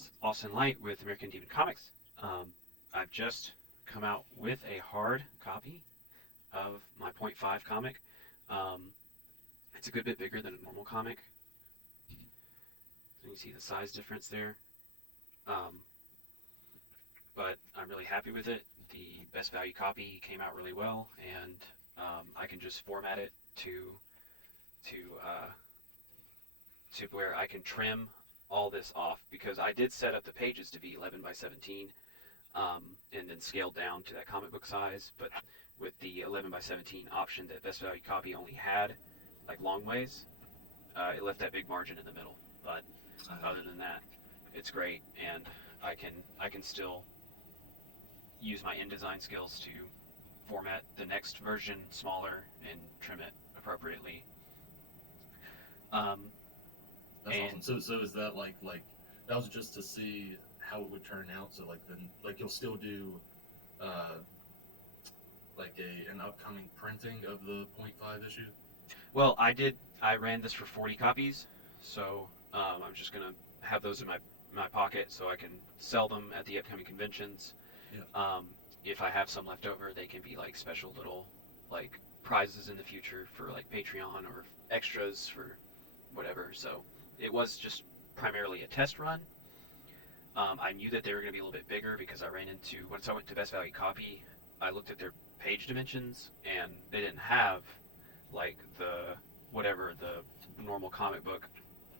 It's Austin Light with American Demon Comics. I've just come out with a hard copy of my point .5 comic. Um, it's a good bit bigger than a normal comic. So you can see the size difference there. Um, but I'm really happy with it. The best value copy came out really well, and I can just format it to uh, to where I can trim all this off because I did set up the pages to be 11 by 17 and then scaled down to that comic book size. But with the 11 by 17 option that Best Value Copy only had, like long ways, it left that big margin in the middle. But other than that, it's great, and I can still use my InDesign skills to format the next version smaller and trim it appropriately. Um, That's and awesome. So is that like that was just to see how it would turn out? So like then like you'll still do uh like a an upcoming printing of the point .5 issue? well, I ran this for 40 copies, so I'm just gonna have those in my pocket so I can sell them at the upcoming conventions. Yeah. Um, if I have some left over, they can be like special little like prizes in the future for like Patreon or extras for whatever. So it was just primarily a test run. I knew that they were going to be a little bit bigger because I ran into once I went to Best Value Copy, I looked at their page dimensions and they didn't have like the whatever the normal comic book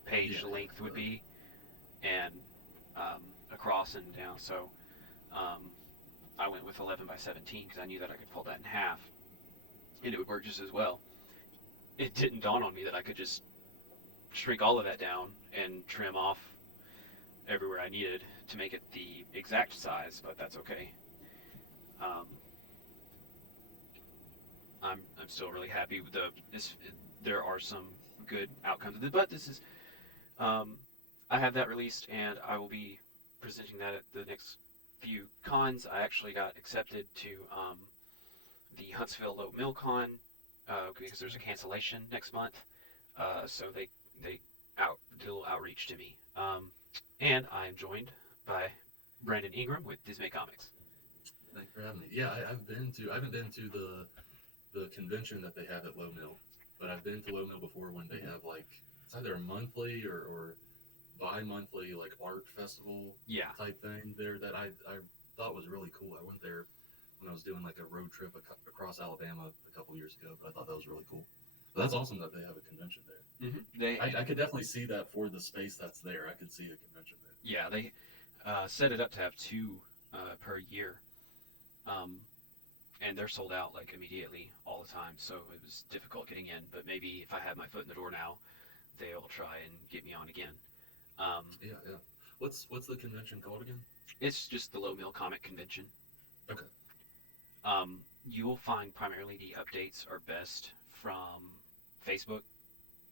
page Yeah. length would The, be, and across and down. So um, I went with 11 by 17 because I knew that I could fold that in half and it would work just as well. It didn't dawn on me that I could just shrink all of that down and trim off everywhere I needed to make it the exact size, but that's okay. Um, I'm still really happy with this. There are some good outcomes of it, but this is um, I have that released and I will be presenting that at the next few cons. I actually got accepted to the Huntsville Low Mill Con because there's a cancellation next month. So they did a little outreach to me. And I am joined by Brandon Ingram with Dismay Comics. Thanks for having me. Yeah, I haven't been to the convention that they have at Low Mill, but I've been to Low Mill before when they Mm-hmm. have like it's either a monthly or bi-monthly like art festival Yeah. type thing there that I thought was really cool. I went there when I was doing like a road trip across Alabama a couple years ago, but I thought that was really cool. But that's awesome that they have a convention there. They I could definitely see that for the space that's there. I could see a convention there. yeah they set it up to have two per year, um, and they're sold out like immediately all the time. So it was difficult getting in. But maybe if I have my foot in the door now, they'll try and get me on again. Um, Yeah, yeah. What's the convention called again? it's just the Low Mill Comic Convention. Okay. You will find primarily the updates are best from Facebook,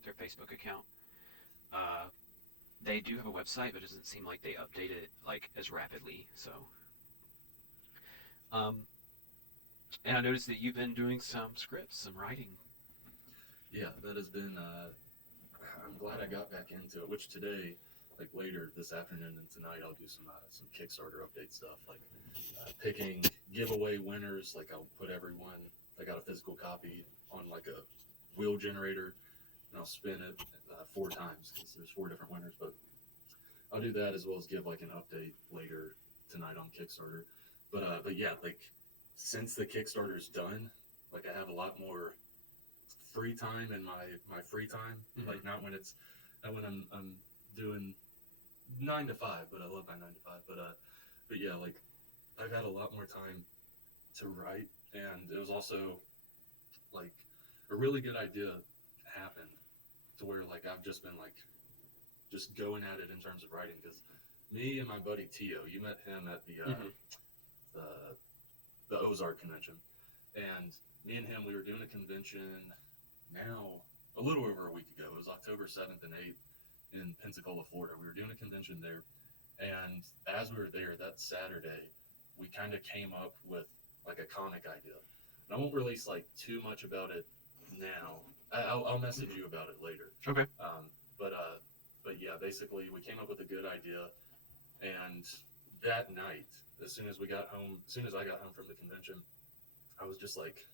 their Facebook account. Uh, they do have a website, but it doesn't seem like they update it like as rapidly. So, um, and I noticed that you've been doing some scripts, some writing. Yeah, that has been. I'm glad I got back into it. Which today, like later this afternoon and tonight, I'll do some Kickstarter update stuff, like picking giveaway winners. Like I'll put everyone. I got a physical copy on like a wheel generator, and I'll spin it 4 times because there's 4 different winners. But I'll do that as well as give like an update later tonight on Kickstarter. But yeah, like since the Kickstarter's done, like I have a lot more free time in my free time. Mm-hmm. Like not when I'm doing 9 to 5, but I love my 9 to 5. But yeah, like I've had a lot more time to write, and it was also like a really good idea happened to where like I've just been like just going at it in terms of writing because me and my buddy Tio, you met him at Mm-hmm. the the Ozark convention, and me and him we were doing a convention now a little over a week ago. It was October 7th and 8th in Pensacola, Florida. We were doing a convention there, and as we were there that Saturday, we kind of came up with like a comic idea. And I won't release like too much about it now. I'll message you about it later. Okay. Um, but yeah, basically we came up with a good idea, And that night, as soon as we got home, as soon as I got home from the convention, I was just like,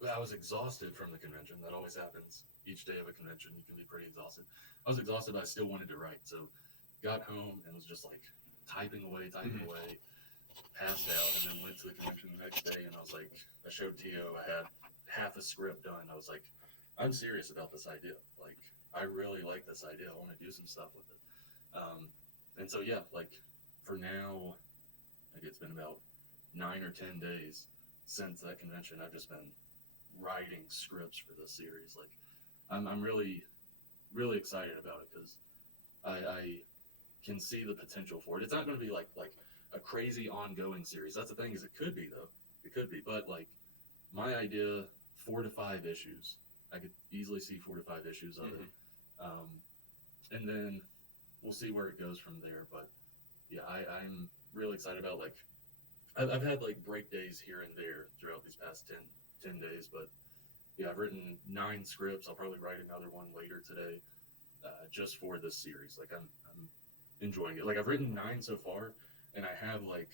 I was exhausted from the convention. That always happens. Each day of a convention, you can be pretty exhausted. I was exhausted, but I still wanted to write. So got home and was just like typing away, passed out, and then went to the convention the next day. And I was like, I showed Tio, I had half a script done. I was like, I'm serious about this idea. Like, I really like this idea. I want to do some stuff with it. And so, yeah, like for now, like it's been about 9 or 10 days since that convention. I've just been writing scripts for this series. Like, I'm really, really excited about it because I can see the potential for it. It's not going to be like a crazy ongoing series. That's the thing is it could be though. It could be, but like my idea, 4 to 5 issues. I could easily see 4 to 5 issues of it, and then we'll see where it goes from there. But yeah, I'm really excited about like I've had like break days here and there throughout these past 10 days, but yeah, I've written 9 scripts. I'll probably write another one later today, just for this series. Like I'm enjoying it. Like I've written 9 so far, and I have like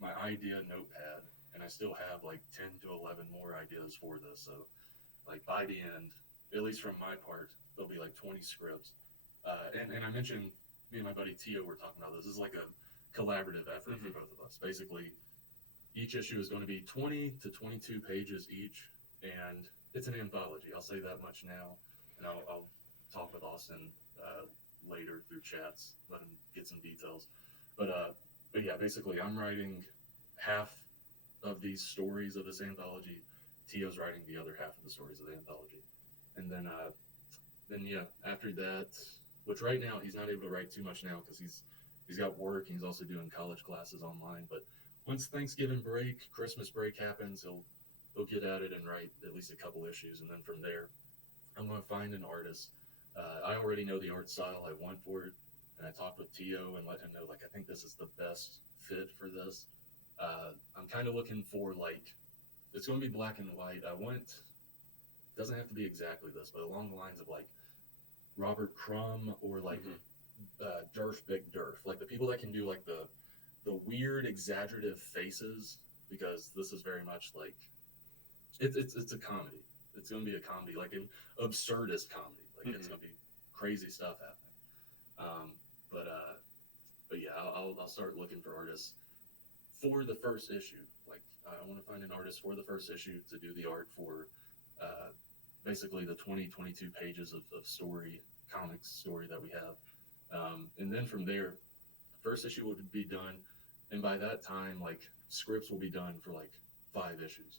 my idea notepad, and I still have like 10 to 11 more ideas for this. So like by the end, at least from my part, there'll be like 20 scripts. And I mentioned me and my buddy Tio were talking about this. This is like a collaborative effort for both of us. Basically, each issue is going to be 20 to 22 pages each, and it's an anthology. I'll say that much now, and I'll talk with Austin later through chats, let him get some details. But yeah, basically, I'm writing half of these stories of this anthology. Tio's writing the other half of the stories of the anthology, and then yeah, after that, which right now he's not able to write too much now because he's got work and he's also doing college classes online. But once Thanksgiving break, Christmas break happens, he'll get at it and write at least a couple issues, and then from there, I'm going to find an artist. I already know the art style I want for it, and I talked with Tio and let him know like I think this is the best fit for this. I'm kind of looking for like it's going to be black and white. I want doesn't have to be exactly this, but along the lines of like Robert Crumb or like Durf Big Durf, like the people that can do like the weird exaggerative faces, because this is very much like it's a comedy. It's going to be a comedy, like an absurdist comedy. Like it's going to be crazy stuff happening. Um, but yeah, I'll start looking for artists for the first issue. Like I want to find an artist for the first issue to do the art for basically the 22 pages of comics story that we have. And then from there, first issue will be done, and by that time, like scripts will be done for like 5 issues.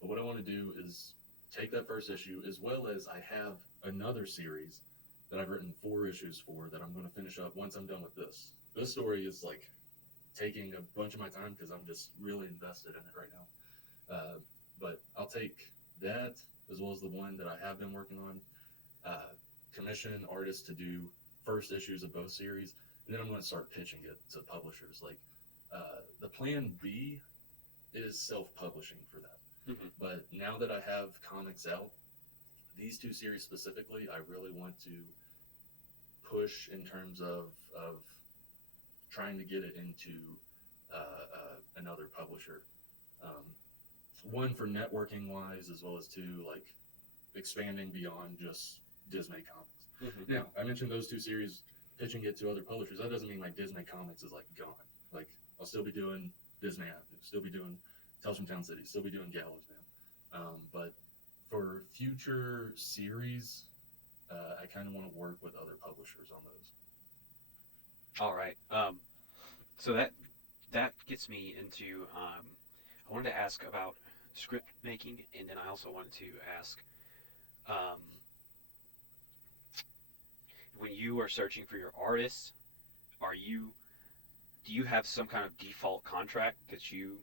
But what I want to do is take that first issue, as well as I have another series that I've written 4 issues for that I'm going to finish up once I'm done with this. This story is like taking a bunch of my time because I'm just really invested in it right now. But I'll take that as well as the one that I have been working on, commission artists to do first issues of both series, and then I'm going to start pitching it to publishers. Like the plan B is self-publishing for that. But now that I have comics out, these 2 series specifically, I really want to push in terms of trying to get it into another publisher. One for networking wise, as well as 2 like expanding beyond just Dismay Comics. Now, I mentioned those 2 series, pitching it to other publishers. That doesn't mean like Dismay Comics is like gone. Like I'll still be doing Dismay Avenue, still be doing Tales from Town City, still be doing Gallows Now. But for future series, I kind of want to work with other publishers on those. All right. So that gets me into. I wanted to ask about script making, and then I also wanted to ask, um, when you are searching for your artists, do you have some kind of default contract that you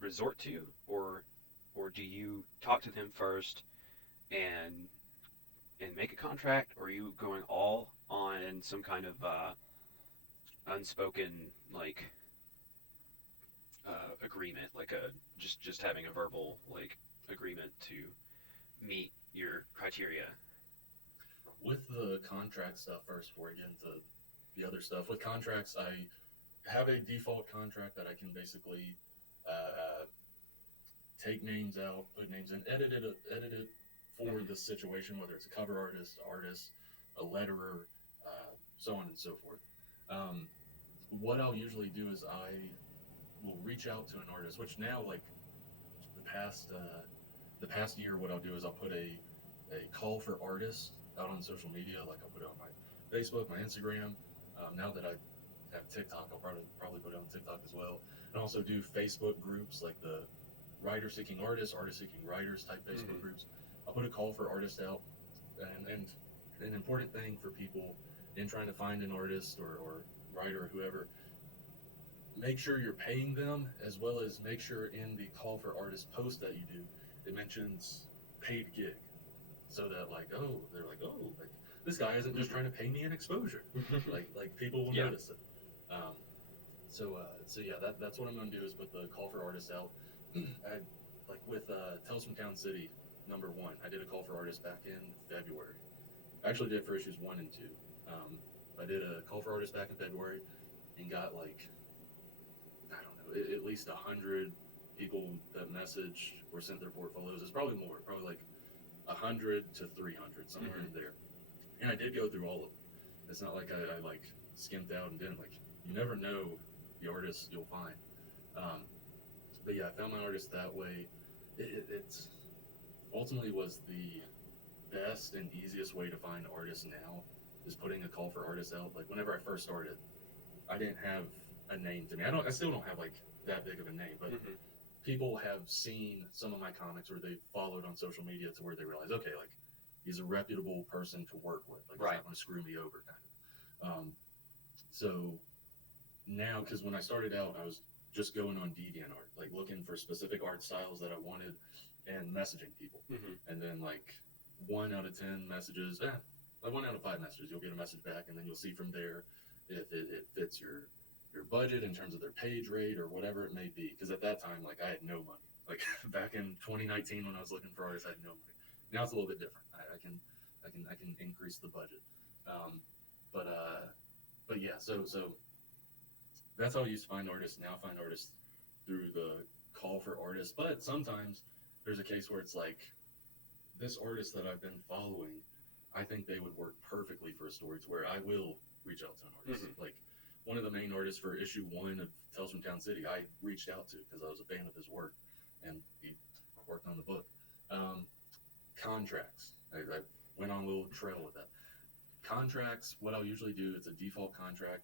resort to, or do you talk to them first and make a contract, or are you going all on some kind of unspoken like agreement, like a just having a verbal like agreement to meet your criteria? With the contract stuff first, before I get into the other stuff, with contracts, have a default contract that I can basically take names out, put names in, edit it for the situation, whether it's a cover artist, a letterer, so on and so forth. Um, what I'll usually do is I will reach out to an artist, which now like the past year, what I'll do is I'll put a call for artists out on social media. Like I'll put it on my Facebook, my Instagram. Now that I have TikTok, I'll probably put it on TikTok as well, and also do Facebook groups like the writer seeking artists, artist seeking writers type Facebook groups. I'll put a call for artists out, and an important thing for people in trying to find an artist or writer or whoever, make sure you're paying them, as well as make sure in the call for artist post that you do, it mentions paid gig, so that like, oh, they're like, oh, like this guy isn't just trying to pay me an exposure, like people will notice it. Um, so yeah, that's what I'm gonna do is put the call for artists out. I, like with Tales from Town City #1, I did a call for artists back in February. I actually did for issues 1 and 2. I did a call for artists back in February and got like, I don't know, at least 100 people that messaged or sent their portfolios. It's probably more, probably like 100 to 300, somewhere in there. And I did go through all of them. It's not like I like skimped out and didn't. Like, you never know the artists you'll find. But yeah, I found my artist that way. It's ultimately was the best and easiest way to find artists now, is putting a call for artists out. Like whenever I first started, I didn't have a name to me. I still don't have like that big of a name, but people have seen some of my comics, or they've followed on social media to where they realize, okay, like he's a reputable person to work with. Like he's not going to screw me over, kind of. So now, because when I started out, I was just going on DeviantArt, like looking for specific art styles that I wanted and messaging people. And then like 1 out of 10 messages, like 1 out of 5 messages, you'll get a message back, and then you'll see from there if it fits your budget in terms of their page rate or whatever it may be. Because at that time, like I had no money. Like back in 2019 when I was looking for artists, I had no money. Now it's a little bit different. I can increase the budget. But yeah, so that's how I used to find artists. Now I find artists through the call for artists. But sometimes there's a case where it's like, this artist that I've been following, I think they would work perfectly for a story, to where I will reach out to an artist. Like one of the main artists for issue 1 of Tales from Town City, I reached out to because I was a fan of his work, and he worked on the book. Contracts. I went on a little trail with that. Contracts, what I'll usually do, it's a default contract.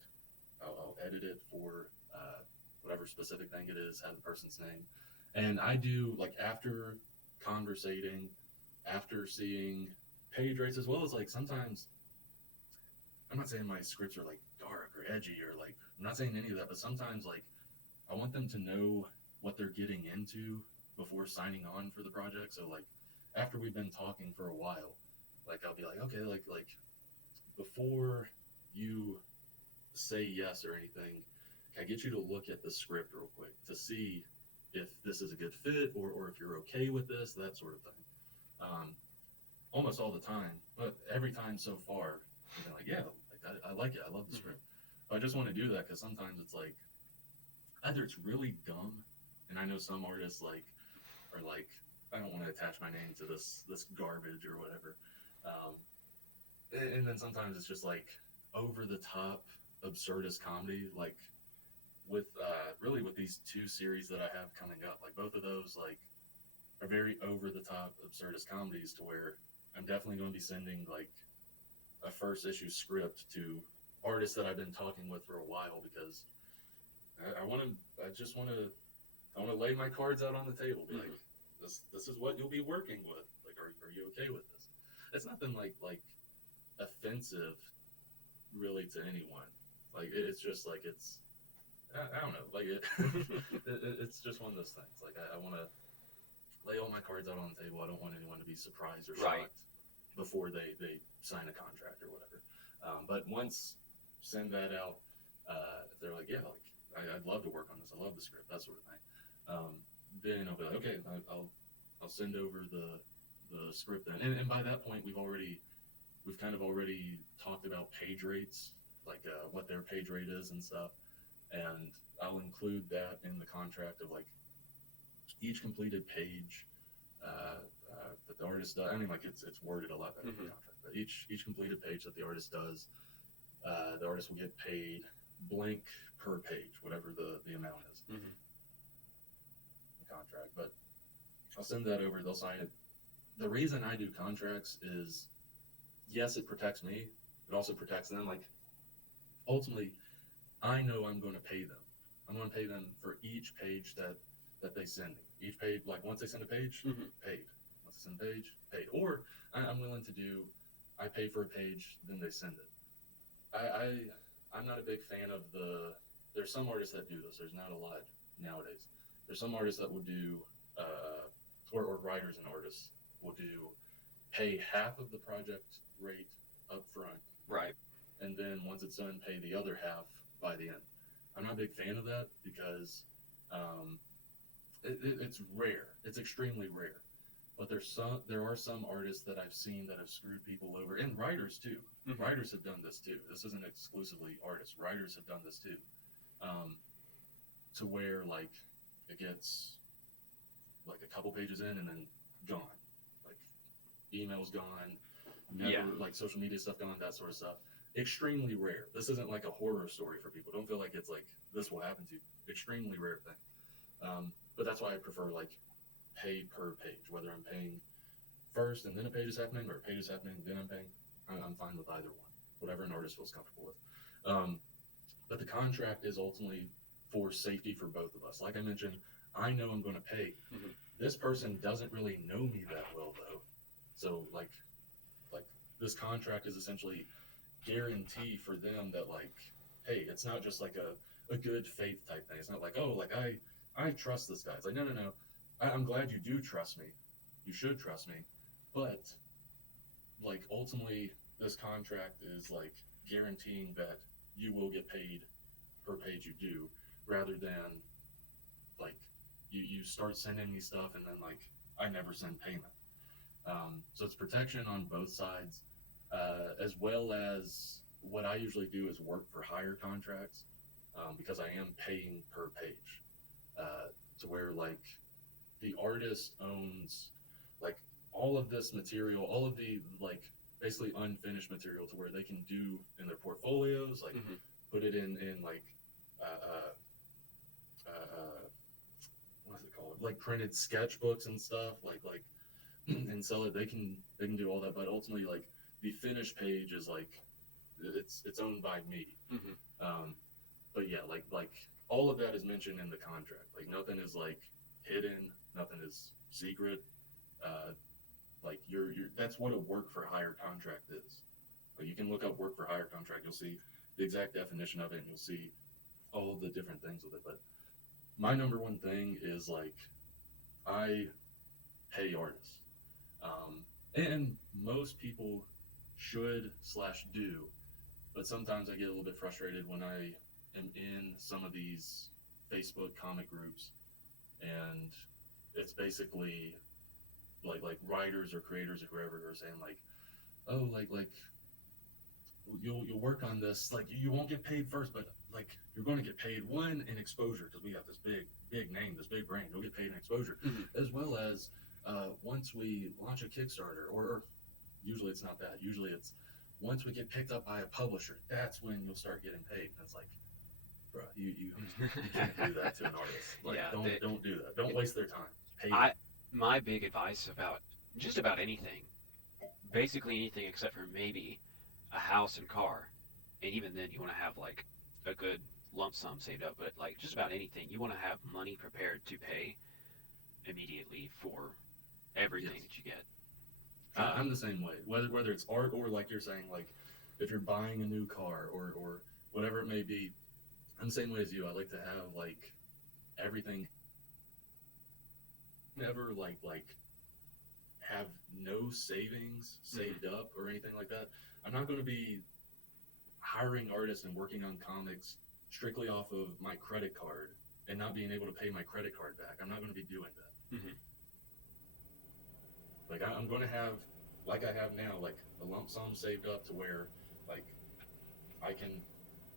I'll edit it for whatever specific thing it is, have the person's name. And I do, like, after conversating, after seeing page rates, as well as, like, sometimes, I'm not saying my scripts are, like, dark or edgy, or, like, I'm not saying any of that, but sometimes, like, I want them to know what they're getting into before signing on for the project. So, like, after we've been talking for a while, like, I'll be like, okay, like before you say yes or anything, can I get you to look at the script real quick to see if this is a good fit, or if you're okay with this, that sort of thing. Almost all the time, but every time so far, I've been like, yeah, like I like it, I love the script. But I just want to do that because sometimes it's like, either it's really dumb, and I know some artists like are like, I don't want to attach my name to this garbage or whatever. And then sometimes it's just like over the top absurdist comedy, like with really with these 2 series that I have coming up. Like both of those like are very over the top absurdist comedies, to where I'm definitely going to be sending like a first issue script to artists that I've been talking with for a while, because I just want to lay my cards out on the table. Be like, this is what you'll be working with. Like, are you okay with this? It's nothing like offensive really to anyone. Like it's just like, it's, I don't know, like it's just one of those things. Like I want to lay all my cards out on the table. I don't want anyone to be surprised or shocked before they sign a contract or whatever. But once send that out, if they're like, yeah, like I'd love to work on this, I love the script, that sort of thing. Then I'll be like, okay, I'll send over the script then. And by that point, we've kind of already talked about page rates, like what their page rate is and stuff. and I'll include that in the contract of like each completed page that the artist does. I mean, like it's worded a lot better in the contract, but each completed page that the artist does, the artist will get paid blank per page, whatever the amount is in the contract. But I'll send that over. They'll sign it. The reason I do contracts is, yes, it protects me, but also protects them. Like ultimately, I know I'm going to pay them. I'm going to pay them for each page that they send me. Each page, like once they send a page, paid. Once they send a page, paid. Or I'm willing to do, I pay for a page, then they send it. I'm not a big fan of there's some artists that do this. There's not a lot nowadays. There's some artists that will do, or writers and artists will do, pay half of the project rate up front. Right. And then once it's done, pay the other half by the end. I'm not a big fan of that because it's rare. It's extremely rare. But there are some artists that I've seen that have screwed people over, and writers too. Writers have done this too. This isn't exclusively artists. Writers have done this too. To where like it gets like a couple pages in and then gone. Like emails gone, never like social media stuff gone, that sort of stuff. Extremely rare. This isn't like a horror story for people. Don't feel like it's like this will happen to you. Extremely rare thing. But that's why I prefer like pay per page, whether I'm paying first and then a page is happening, or a page is happening then I'm paying. I'm fine with either one, whatever an artist feels comfortable with. But the contract is ultimately for safety for both of us. Like I mentioned, I know I'm going to pay. This person doesn't really know me that well though, so like this contract is essentially guarantee for them that like, hey, it's not just like a good faith type thing. It's not like, oh, like I trust this guy. It's like, no. I'm glad you do trust me. You should trust me. But like ultimately this contract is like guaranteeing that you will get paid per page you do, rather than like you start sending me stuff and then like I never send payment. So it's protection on both sides, as well as what I usually do is work for hire contracts, because I am paying per page, to where like the artist owns like all of this material, all of the like basically unfinished material, to where they can do in their portfolios, like put it in like what's it called, like printed sketchbooks and stuff, like and sell it. They can do all that, but ultimately like the finished page is like it's owned by me. But yeah, like all of that is mentioned in the contract. Like nothing is like hidden, nothing is secret. Like you're that's what a work for hire contract is. Like you can look up work for hire contract, you'll see the exact definition of it, and you'll see all of the different things with it. But my number one thing is like I pay artists, and most people should/do, but sometimes I get a little bit frustrated when I am in some of these Facebook comic groups, and it's basically like writers or creators or whoever are saying like, oh, like you'll work on this, like you won't get paid first, but like you're going to get paid one in exposure because we got this big name, this big brand. You'll get paid in exposure, as well as once we launch a Kickstarter, or usually it's not that. Usually it's once we get picked up by a publisher, that's when you'll start getting paid. And it's like, bro, you can't do that to an artist. Like, don't do that. Don't waste their time. Pay them. My big advice about just about anything, basically anything except for maybe a house and car, and even then you want to have like a good lump sum saved up, but like just about anything, you want to have money prepared to pay immediately for everything that you get. I'm the same way. Whether it's art or like you're saying, like if you're buying a new car or whatever it may be, I'm the same way as you. I like to have like everything. Never like have no savings saved up or anything like that. I'm not going to be hiring artists and working on comics strictly off of my credit card and not being able to pay my credit card back. I'm not going to be doing that. Like I'm going to have, like I have now, like a lump sum saved up to where like I can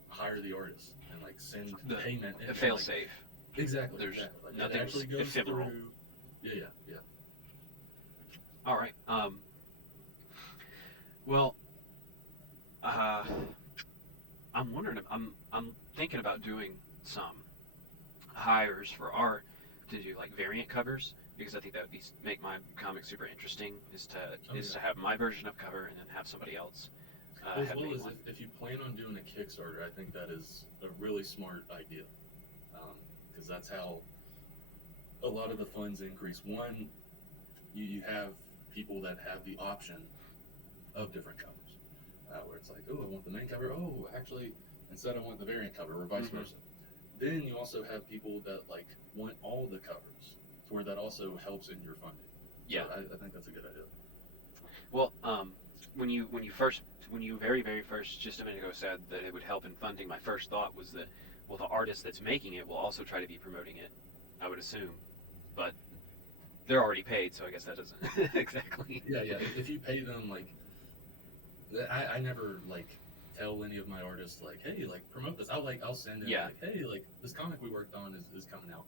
hire the artist and like send The payment and fail like safe. exactly, There's exactly. Like it nothing's actually goes ephemeral. through. Yeah, yeah, yeah. All right. Well, uh, I'm wondering. I'm thinking about doing some hires for art to do like variant covers because I think that would make my comic super interesting. Oh Is yeah. to have my version of cover and then have somebody else Well, as have well made as one. if you plan on doing a Kickstarter, I think that is a really smart idea because that's how a lot of the funds increase. One, you have people that have the option of different covers, where it's like, oh, I want the main cover. Oh, actually, instead I want the variant cover, or vice Mm-hmm. versa. Then you also have people that like want all the covers, to where that also helps in your funding. So Yeah. I think that's a good idea. Well, when you very first just a minute ago said that it would help in funding, my first thought was that well the artist that's making it will also try to be promoting it. I would assume, but they're already paid, so I guess that doesn't exactly. Yeah, yeah. If you pay them like I never like tell any of my artists like, hey, like promote this. I'll send in Yeah. like, hey, like this comic we worked on is coming out.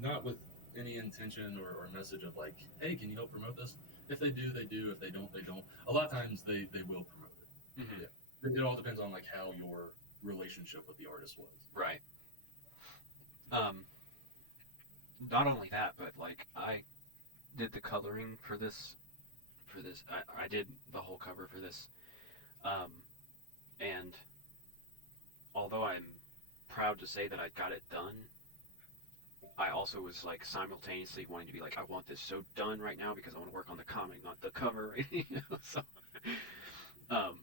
Not with any intention or message of like, hey, can you help promote this? If they do, they do. If they don't, they don't. A lot of times they will promote it. Hmm. Yeah. It all depends on like how your relationship with the artist was. Right. Um, Not only that, but like I did the coloring for this. I did the whole cover for this. Um, and although I'm proud to say that I got it done, I also was like simultaneously wanting to be like, I want this so done right now because I want to work on the comic, not the cover. Um,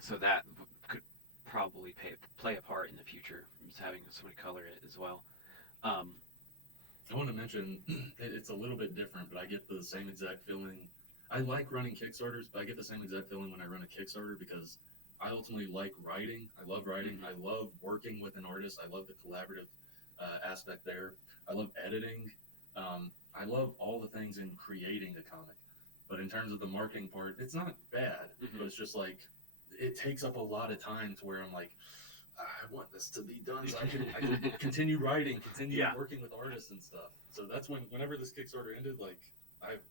so that could probably play a part in the future, just having somebody color it as well. Um, I want to mention it's a little bit different, but I get the same exact feeling. I like running Kickstarters, but I get the same exact feeling when I run a Kickstarter because I ultimately like writing. I love writing. mhm. I love working with an artist. I love the collaborative aspect there. I love editing. I love all the things in creating a comic. But in terms of the marketing part, it's not bad, but Mhm. it's just like it takes up a lot of time to where I'm like, I want this to be done so I can continue writing, continue Yeah. working with artists and stuff. So that's whenever this Kickstarter ended, like I've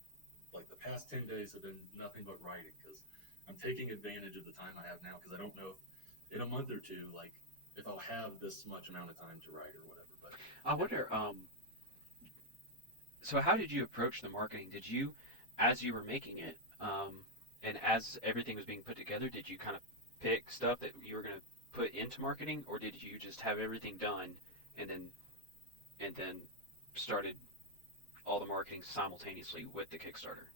like the past 10 days have been nothing but writing because I'm taking advantage of the time I have now because I don't know if in a month or two like if I'll have this much amount of time to write or whatever. But I yeah, wonder. So how did you approach the marketing? Did you, as you were making it, and as everything was being put together, did you kind of pick stuff that you were going to put into marketing, or did you just have everything done and then started all the marketing simultaneously with the Kickstarter?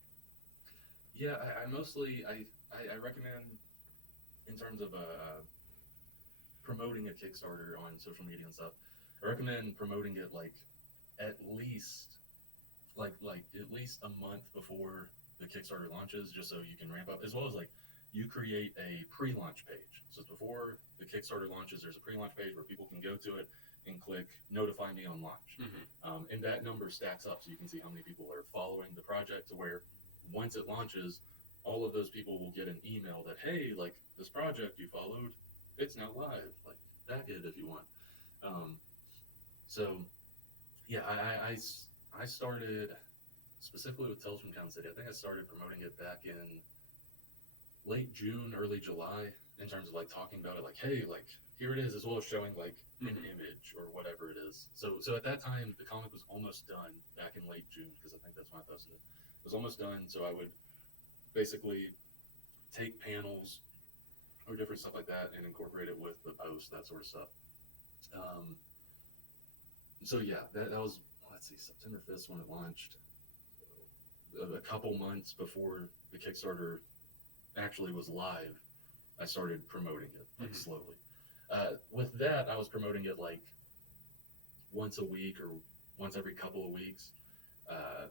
yeah, I mostly I recommend in terms of promoting a Kickstarter on social media and stuff. I recommend promoting it like at least at least a month before the Kickstarter launches, just so you can ramp up, as well as like you create a pre-launch page. So before the Kickstarter launches, there's a pre-launch page where people can go to it and click notify me on launch, Hmm. and that number stacks up, so you can see how many people are following the project. To where once it launches, all of those people will get an email that hey, like this project you followed, it's now live. Like back it if you want. Um, so yeah, I started specifically with Tales from Town City. I think I started promoting it back in late June, early July, in terms of like talking about it, like, hey, like here it is, as well as showing like an Hmm. image or whatever it is. So at that time, the comic was almost done back in late June because I think that's when I posted it. It was almost done, so I would basically take panels or different stuff like that and incorporate it with the post, that sort of stuff. Um, so yeah, that was let's see, September 5th when it launched. A couple months before the Kickstarter actually was live, I started promoting it like Hmm. slowly. With that, I was promoting it like once a week or once every couple of weeks, uh,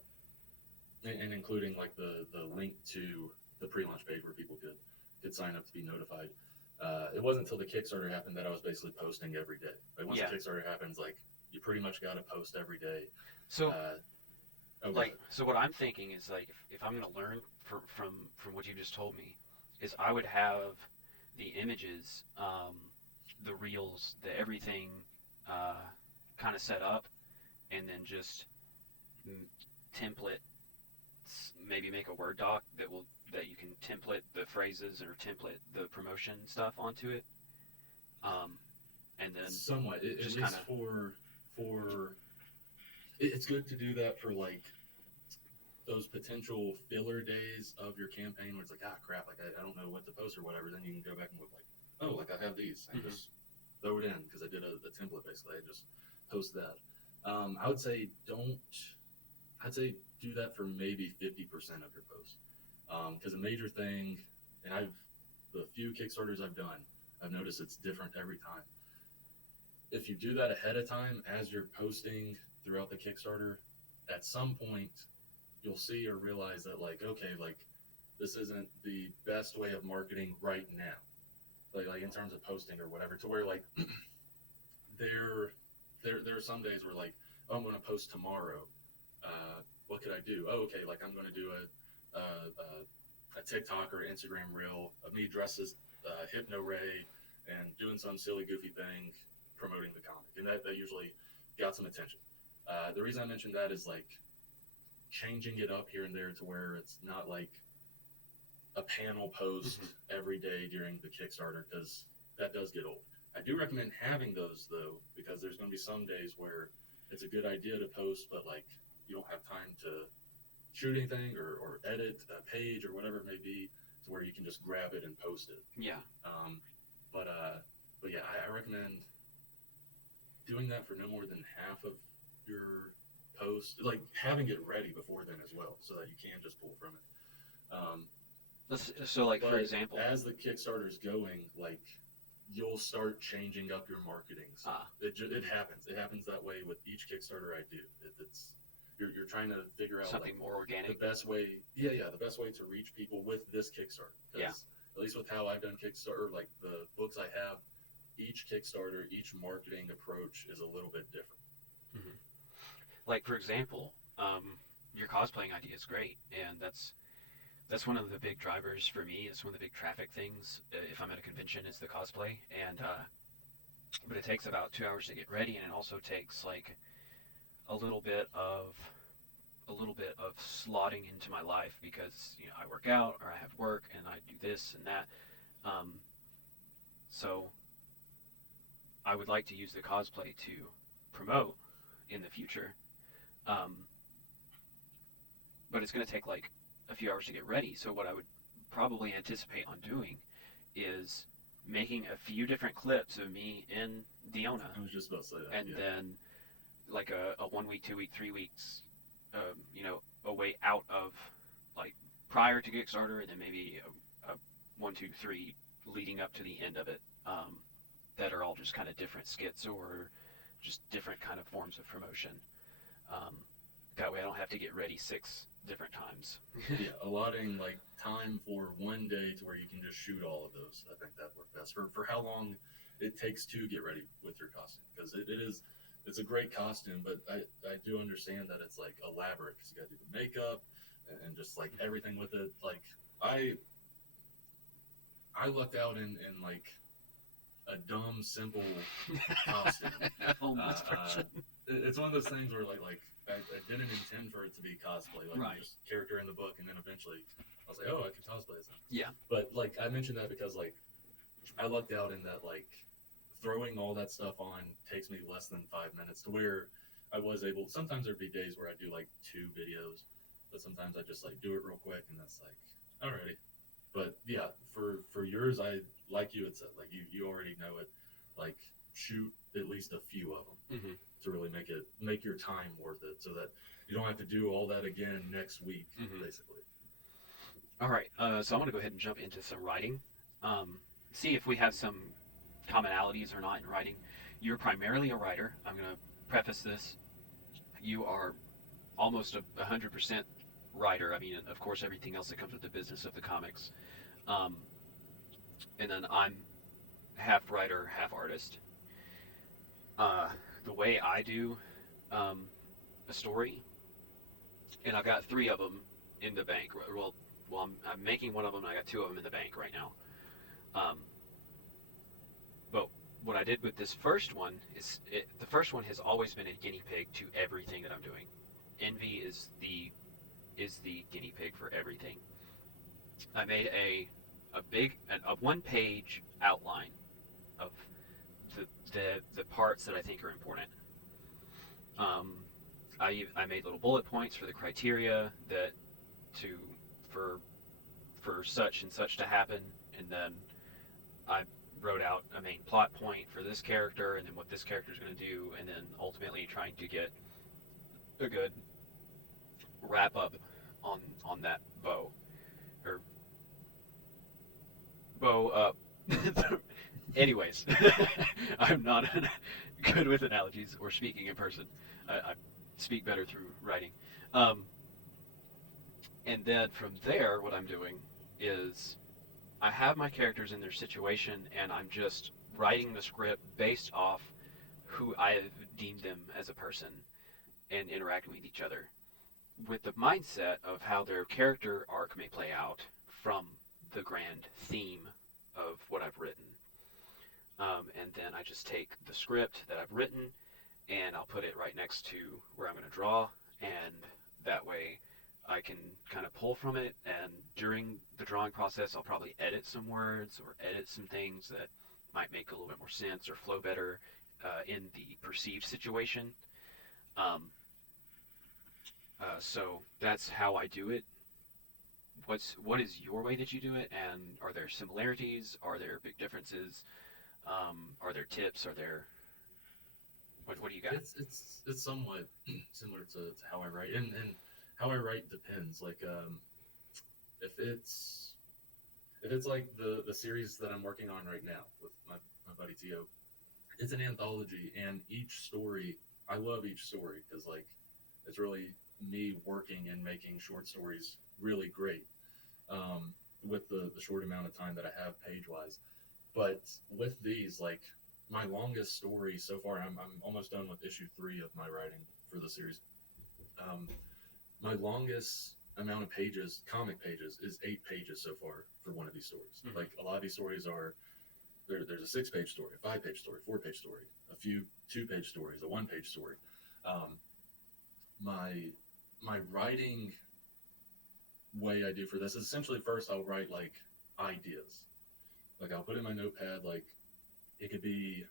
and including like the link to the pre-launch page where people could sign up to be notified. It wasn't until the Kickstarter happened that I was basically posting every day. Like once the Yeah. Kickstarter happens, like you pretty much got to post every day. So Uh, oh, go like ahead. so what I'm thinking is like if I'm going to learn from what you just told me is I would have the images the reels, the everything uh, kind of set up, and then just template, maybe make a Word doc that you can template the phrases or template the promotion stuff onto it, and then Somewhat, at just least kind of for it's good to do that for like those potential filler days of your campaign where it's like, ah, crap, like I don't know what to post or whatever. Then you can go back and look like, oh, like I have these, and just throw it in because I did a template basically. I just post that. I would say I'd say do that for maybe 50% of your posts, because a major thing, and the few Kickstarters I've done, I've noticed it's different every time. If you do that ahead of time as you're posting throughout the Kickstarter, at some point you'll see or realize that like, okay, like this isn't the best way of marketing right now. Like in terms of posting or whatever, to where like there are some days where like, oh, I'm going to post tomorrow. What could I do? Oh, okay, like I'm going to do a TikTok or Instagram reel of me dressed as Hypno Ray and doing some silly goofy thing promoting the comic, and that usually got some attention. The reason I mentioned that is like changing it up here and there to where it's not like a panel post every day during the Kickstarter, because that does get old. I do recommend having those though, because there's going to be some days where it's a good idea to post, but like you don't have time to shoot anything or edit a page or whatever it may be, to where you can just grab it and post it. yeah. But yeah, I recommend doing that for no more than half of your post, like having it ready before then as well, so that you can just pull from it. So like for But example, as the Kickstarter's going, like you'll start changing up your marketing. So it happens. It happens that way with each Kickstarter I do. It's you're trying to figure out something like more organic. the best way. Yeah, the best way to reach people with this Kickstarter. Yeah. At least with how I've done Kickstarter, like the books I have, each Kickstarter, each marketing approach is a little bit different. Mm-hmm. Like for example, your cosplaying idea is great, and that's one of the big drivers for me. It's one of the big traffic things if I'm at a convention is the cosplay, and but it takes about 2 hours to get ready, and it also takes like a little bit of slotting into my life, because I work out or I have work and I do this and that. So I would like to use the cosplay to promote in the future, but it's going to take like a few hours to get ready. So what I would probably anticipate on doing is making a few different clips of me in Diona. I was just about to say that. And then like a 1 week, 2 week, 3 weeks, a way out of like prior to Kickstarter, and then maybe a 1, 2, 3 leading up to the end of it, that are all just kind of different skits or just different kind of forms of promotion. That way I don't have to get ready 6 different times. Yeah, allotting like time for one day to where you can just shoot all of those. I think that worked best for how long it takes to get ready with your costume, because it's a great costume, but I do understand that it's like elaborate, because you got to do the makeup and just like everything with it. Like I lucked out in like a dumb, simple costume. Homeless person. It's one of those things where like I didn't intend for it to be cosplay, like Right. just character in the book, and then eventually I was like, oh, I could cosplay as him. Yeah. But like I mentioned that because like I lucked out in that like throwing all that stuff on takes me less than 5 minutes, to where I was able. Sometimes there'd be days where I do like 2 videos, but sometimes I just like do it real quick, and that's like alrighty. But yeah, for yours, I like you had said, like you already know it, like shoot at least a few of them to really make your time worth it, so that you don't have to do all that again next week, basically. All right, so I want to go ahead and jump into some writing, see if we have some commonalities or not in writing. You're primarily a writer. I'm going to preface this. You are almost 100% writer. I mean, of course, everything else that comes with the business of the comics. And then I'm half writer, half artist. The way I do a story, and I've got 3 of them in the bank. Well, I'm making one of them, and I got 2 of them in the bank right now. But what I did with this first one is the first one has always been a guinea pig to everything that I'm doing. Envy is the guinea pig for everything. I made a 1 page outline of the parts that I think are important. Um, I made little bullet points for the criteria that to for for such and such to happen, and then I wrote out a main plot point for this character, and then what this character is going to do, and then ultimately trying to get a good wrap up on that bow or bow up. Anyways, I'm not good with analogies or speaking in person. I speak better through writing. Um, and then from there, what I'm doing is I have my characters in their situation, and I'm just writing the script based off who I have deemed them as a person and interacting with each other, with the mindset of how their character arc may play out from the grand theme of what I've written. And then I just take the script that I've written and I'll put it right next to where I'm going to draw, and that way I can kind of pull from it. And during the drawing process, I'll probably edit some words or edit some things that might make a little bit more sense or flow better in the perceived situation. Um, so that's how I do it. What is your way that you do it, and are there similarities? Are there big differences? Are there tips? Are there what do you got? It's somewhat similar to how I write, and how I write depends. Like if it's if it's like the series that I'm working on right now with my buddy Tio, it's an anthology, and each story, I love each story because like it's really me working and making short stories really great, with the short amount of time that I have page wise. But with these, like my longest story so far, I'm almost done with issue 3 of my writing for the series. Um, my longest amount of pages, comic pages, is 8 pages so far for one of these stories. Mm-hmm. Like a lot of these stories are there's a 6 page story, a 5 page story, 4 page story, a few 2 page stories, a 1 page story. Um, my my writing way I do for this is essentially first I'll write like ideas. Like I'll put in my notepad like it could be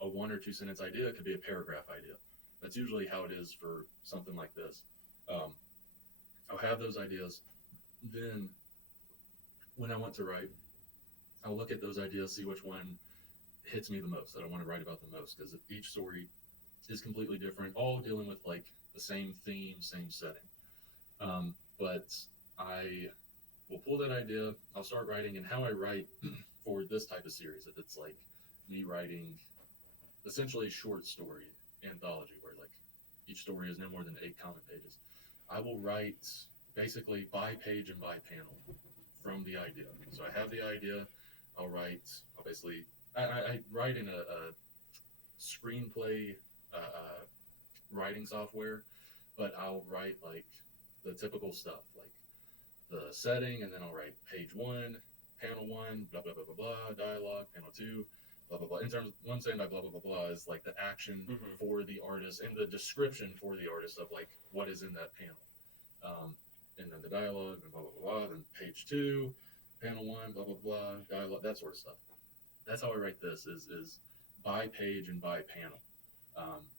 a 1 or 2 sentence idea, it could be a paragraph idea. That's usually how it is for something like this. Um, I'll have those ideas. Then when I want to write, I'll look at those ideas, see which one hits me the most, that I want to write about the most, because each story is completely different, all dealing with like the same theme, same setting. But I will pull that idea, I'll start writing, and how I write for this type of series, if it's like me writing essentially a short story anthology where like each story is no more than 8 comic pages, I will write basically by page and by panel from the idea. So I have the idea, I'll basically, I write in a screenplay writing software, but I'll write like the typical stuff, like the setting, and then I'll write page 1, panel 1, blah, blah, blah, blah, blah, dialogue, panel 2, blah, blah, blah. In terms of what I'm saying by blah, blah, blah, blah is like the action Mm-hmm. for the artist and the description for the artist of like what is in that panel. And then the dialogue, and blah, blah, blah, blah. Then page 2, panel 1, blah, blah, blah, dialogue, that sort of stuff. That's how I write this is by page and by panel,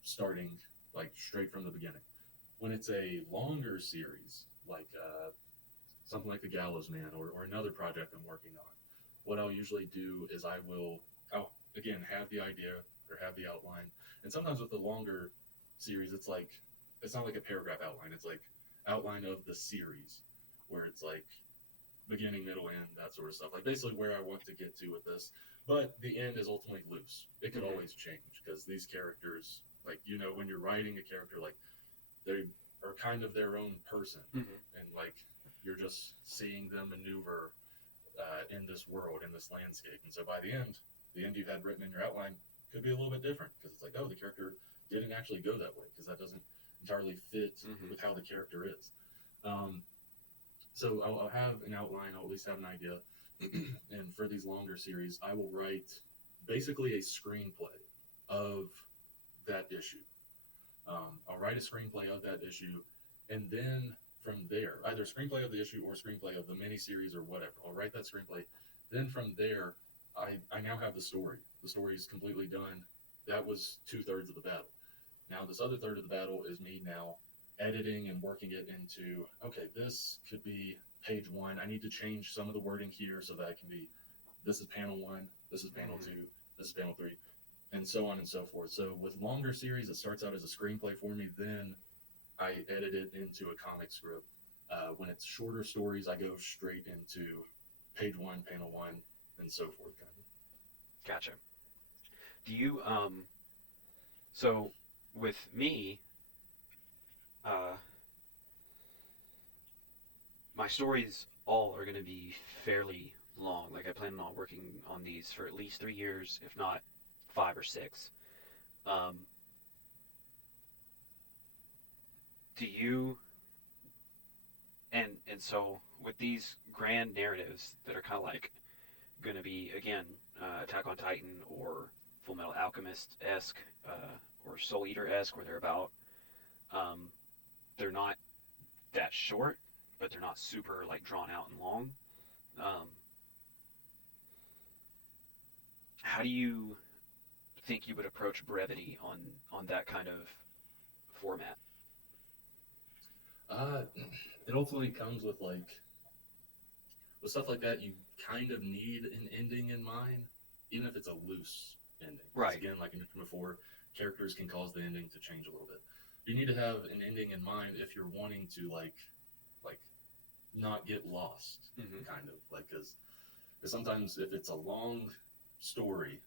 starting like straight from the beginning. When it's a longer series, like something like The Gallows Man or another project I'm working on, what I'll usually do is I'll again have the idea or have the outline. And sometimes with the longer series, it's not like a paragraph outline. It's like outline of the series, where it's like beginning, middle, end, that sort of stuff. Like basically where I want to get to with this. But the end is ultimately loose. It could Mm-hmm. always change because these characters, like when you're writing a character, like they are kind of their own person, Mm-hmm. and like you're just seeing them maneuver in this world, in this landscape. And so by the end you had written in your outline could be a little bit different because it's like, oh, the character didn't actually go that way because that doesn't entirely fit Mm-hmm. with how the character is. So I'll have an outline, I'll at least have an idea. And for these longer series, I will write basically a screenplay of that issue. I'll write a screenplay of that issue, and then from there, either a screenplay of the issue or a screenplay of the miniseries or whatever. I'll write that screenplay. Then from there, I now have the story. The story is completely done. That was 2/3 of the battle. Now this other third of the battle is me now editing and working it into, okay, this could be page one. I need to change some of the wording here so that it can be, this is panel one, this is panel two, this is panel three, and so on and so forth. So with longer series, it starts out as a screenplay for me. Then I edit it into a comic script. When it's shorter stories, I go straight into page one, panel one, and so forth. Kind of. Gotcha. Do you so with me, uh, my stories all are going to be fairly long. Like I plan on working on these for at least 3 years, if not 5 or 6. Um, do you and so with these grand narratives that are kind of like going to be again Attack on Titan or Full Metal Alchemist esque or Soul Eater esque, where they're about um, they're not that short, but they're not super like drawn out and long. Um, how do you think you would approach brevity on that kind of format? Uh, it ultimately comes with like with stuff like that. You kind of need an ending in mind, even if it's a loose ending. Right. Again, like I mentioned before, characters can cause the ending to change a little bit. You need to have an ending in mind if you're wanting to like not get lost, kind of like because sometimes if it's a long story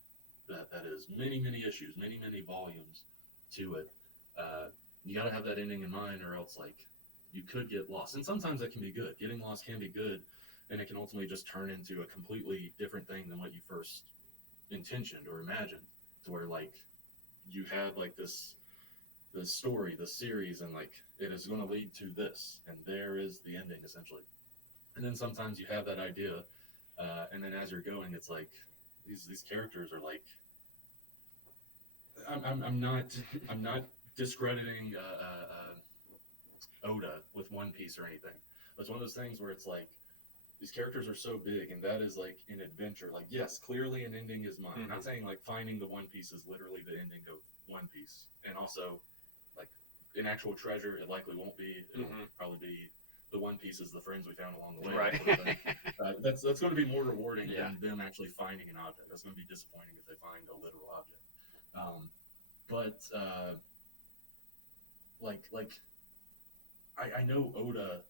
that is many issues, many volumes to it, you got to have that ending in mind, or else like you could get lost. And sometimes that can be good. Getting lost can be good, and it can ultimately just turn into a completely different thing than what you first intentioned or imagined. To where like you had like this story, this series, and like it is going to lead to this, and there is the ending essentially. And then sometimes you have that idea, and then as you're going, it's like these characters are like I'm not discrediting Oda with One Piece or anything. But it's one of those things where it's like these characters are so big, and that is like an adventure. Like yes, clearly an ending is mine. I'm not saying like finding the One Piece is literally the ending of One Piece, and also like an actual treasure. It likely won't be. It'll probably be the One Piece is the friends we found along the way. Right. That's going to be more rewarding than them actually finding an object. That's going to be disappointing if they find a literal object. But like I know Oda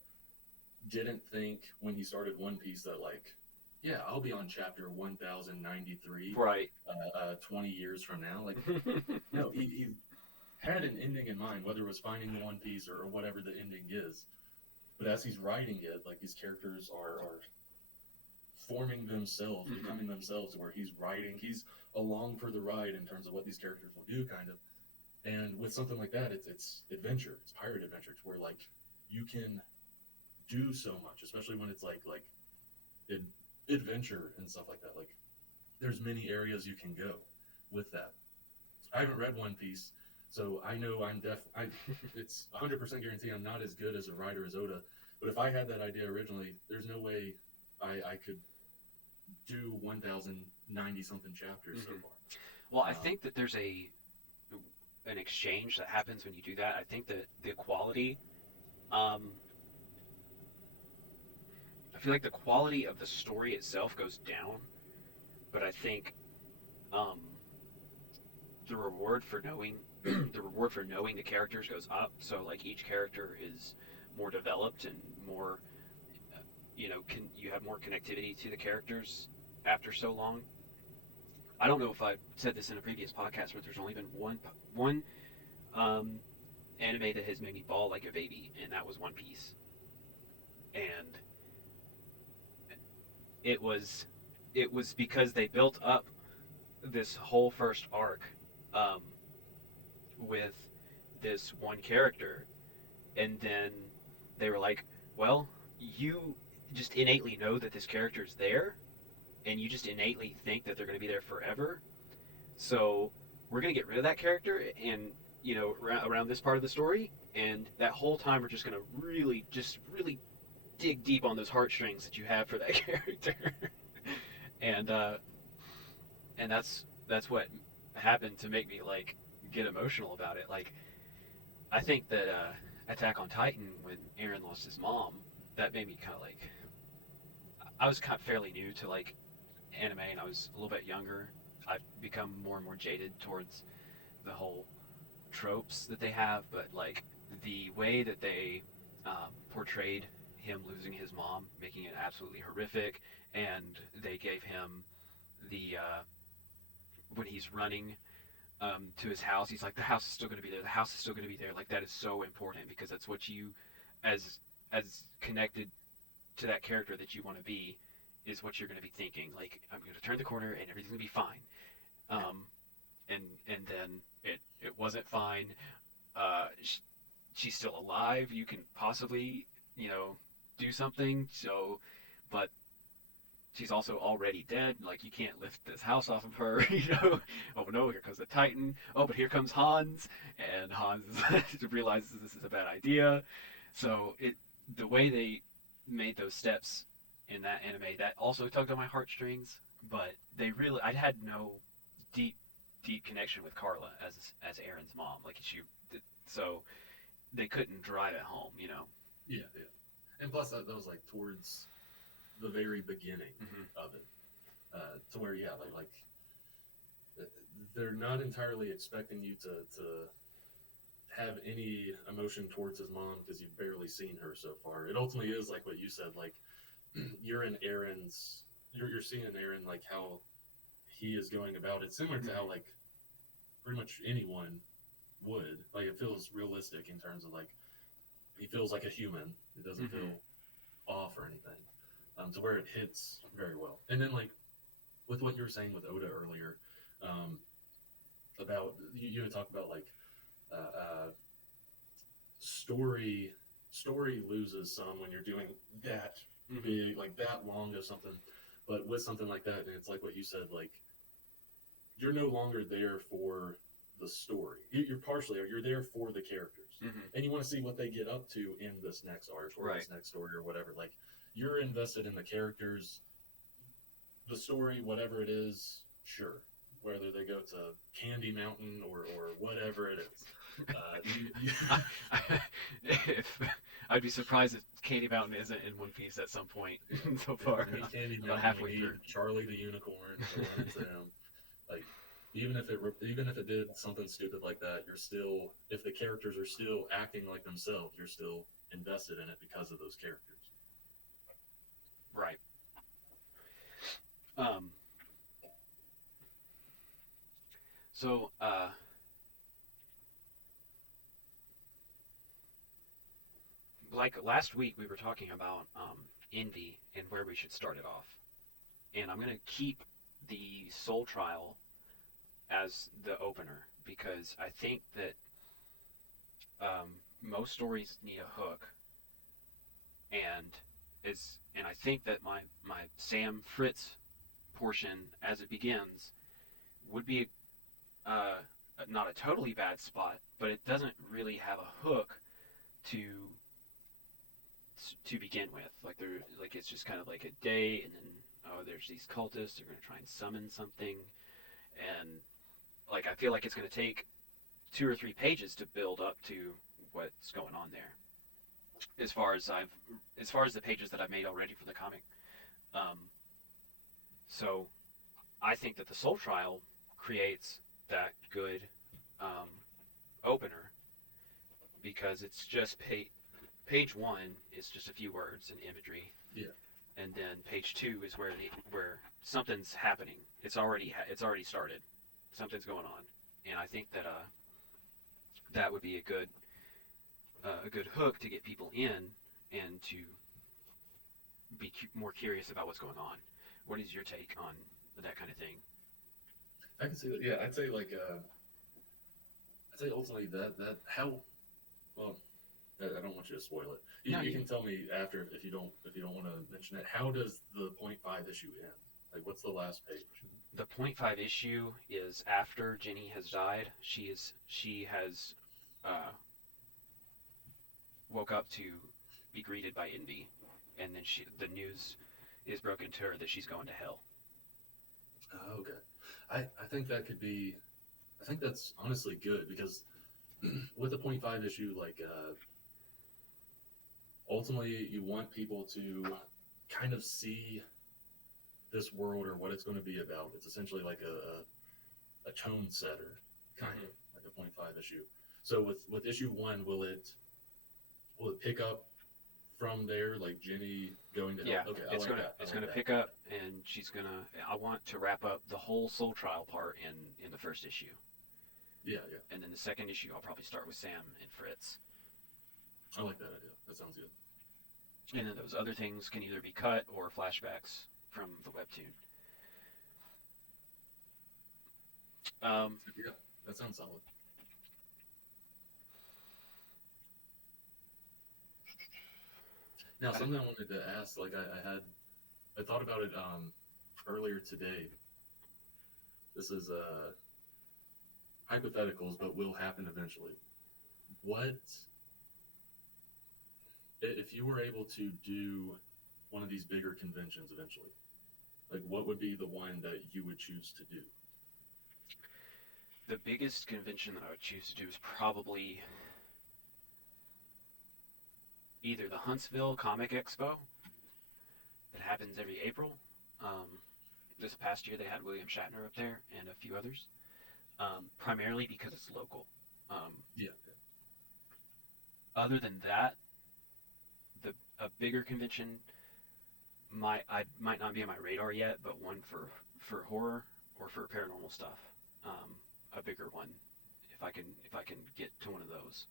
didn't think when he started One Piece that like, yeah, I'll be on chapter 1093 Right. 20 years from now. Like no, he had an ending in mind, whether it was finding the One Piece or whatever the ending is. But as he's writing it, like these characters are forming themselves, becoming themselves, where he's writing, he's along for the ride in terms of what these characters will do, kind of. And with something like that, it's adventure, it's pirate adventure, to where like you can do so much, especially when it's like adventure and stuff like that. Like there's many areas you can go with that. I haven't read One Piece, so I know it's 100% guarantee I'm not as good as a writer as Oda. But if I had that idea originally, there's no way I could do 1090 something chapters so far. Well, I think that there's an exchange that happens when you do that. I think that the quality, I feel like the quality of the story itself goes down, but I think um, the reward for knowing the characters goes up. So like each character is more developed and more, you have more connectivity to the characters after so long. I don't know if I said this in a previous podcast, but there's only been one anime that has made me bawl like a baby, and that was One Piece. And it was because they built up this whole first arc um, with this one character, and then they were like, well, you just innately know that this character's there, and you just innately think that they're going to be there forever. So we're gonna get rid of that character, and around this part of the story, and that whole time we're just gonna really dig deep on those heartstrings that you have for that character, and that's what happened to make me like get emotional about it. Like I think that Attack on Titan, when Aaron lost his mom, that made me kind of like I was kind of fairly new to like anime, and I was a little bit younger. I've become more and more jaded towards the whole tropes that they have, but like the way that they portrayed him losing his mom, making it absolutely horrific, and they gave him the when he's running to his house, he's like, the house is still going to be there. The house is still going to be there. Like that is so important because that's what you, as connected to that character that you want to be, is what you're going to be thinking. Like I'm going to turn the corner and everything's going to be fine. Um, and then it wasn't fine. She's still alive. You can possibly do something. So, but she's also already dead. Like you can't lift this house off of her. Oh no, here comes the Titan. Oh, but here comes Hans, and Hans realizes this is a bad idea. So the way they made those steps in that anime, that also tugged on my heartstrings. But I had no deep deep connection with Carla as Aaron's mom. Like so they couldn't drive it home. Yeah, yeah. And plus, that was like towards the very beginning of it, to where yeah, they're not entirely expecting you to have any emotion towards his mom because you've barely seen her so far. It ultimately is like what you said, like you're in Aaron's, you're seeing Aaron like how he is going about it, similar to how like pretty much anyone would. Like it feels realistic in terms of like he feels like a human. It doesn't feel off or anything. To where it hits very well. And then like with what you were saying with Oda earlier, about you had talked about like story loses some when you're doing that big, like that long of something. But with something like that, and it's like what you said, like you're no longer there for the story. You're partially, or you're there for the characters, and you want to see what they get up to in this next arc or this next story or whatever. Like you're invested in the characters, the story, whatever it is. Sure, whether they go to Candy Mountain or whatever it is. If I'd be surprised if Candy Mountain isn't in One Piece at some point so far. We need Candy Mountain, about halfway we need through. Charlie the Unicorn to run into him. Like even if it did something stupid like that, you're still, if the characters are still acting like themselves, you're still invested in it because of those characters. Right. So like last week we were talking about envy and where we should start it off, and I'm gonna keep the Soul Trial as the opener because I think that most stories need a hook, and I think that my Sam Fritz portion as it begins would be uh, not a totally bad spot, but it doesn't really have a hook to begin with. Like it's just kind of like a day, and then there's these cultists. They're gonna try and summon something, and like I feel like it's gonna take 2 or 3 pages to build up to what's going on there. As far as the pages that I've made already for the comic, um, so I think that the Soul Trial creates that good um, opener because it's just page one is just a few words and imagery. Yeah. And then page two is where something's happening. It's already started. Something's going on, and I think that that would be a good hook to get people in and to be more curious about what's going on. What is your take on that kind of thing? I can see that. Yeah, I'd say like I'd say ultimately that how well. I don't want you to spoil it. You can tell me after if you don't want to mention it. How does the .5 issue end? Like, what's the last page? the .5 issue is after Jenny has died. She has uh, woke up to be greeted by Indy, and then the news is broken to her that she's going to hell. Okay. I think that could be. I think that's honestly good because with the .5 issue, like ultimately you want people to kind of see this world or what it's going to be about. It's essentially like a tone setter, kind of like a .5 issue. So with issue one, will it pick up from there, like Jenny going to hell? Yeah, Okay, I it's like gonna that. I it's like gonna that. pick up, and she's gonna. I want to wrap up the whole soul trial part in the first issue, Yeah, yeah, and then the second issue I'll probably start with Sam and Fritz, I like that idea. That sounds good. and then those other things can either be cut or flashbacks from the webtoon. Yeah, that sounds solid. Now, I, something I wanted to ask, like I thought about it earlier today. This is hypotheticals, but will happen eventually. What if you were able to do one of these bigger conventions eventually? Like, what would be the one that you would choose to do? the biggest convention that I would choose to do is probably either the Huntsville Comic Expo that happens every April. Um, this past year they had William Shatner up there and a few others, primarily because it's local. Um, Yeah, Other than that, the a bigger convention might not be on my radar yet, but one for horror or for paranormal stuff, a bigger one, if I can get to one of those.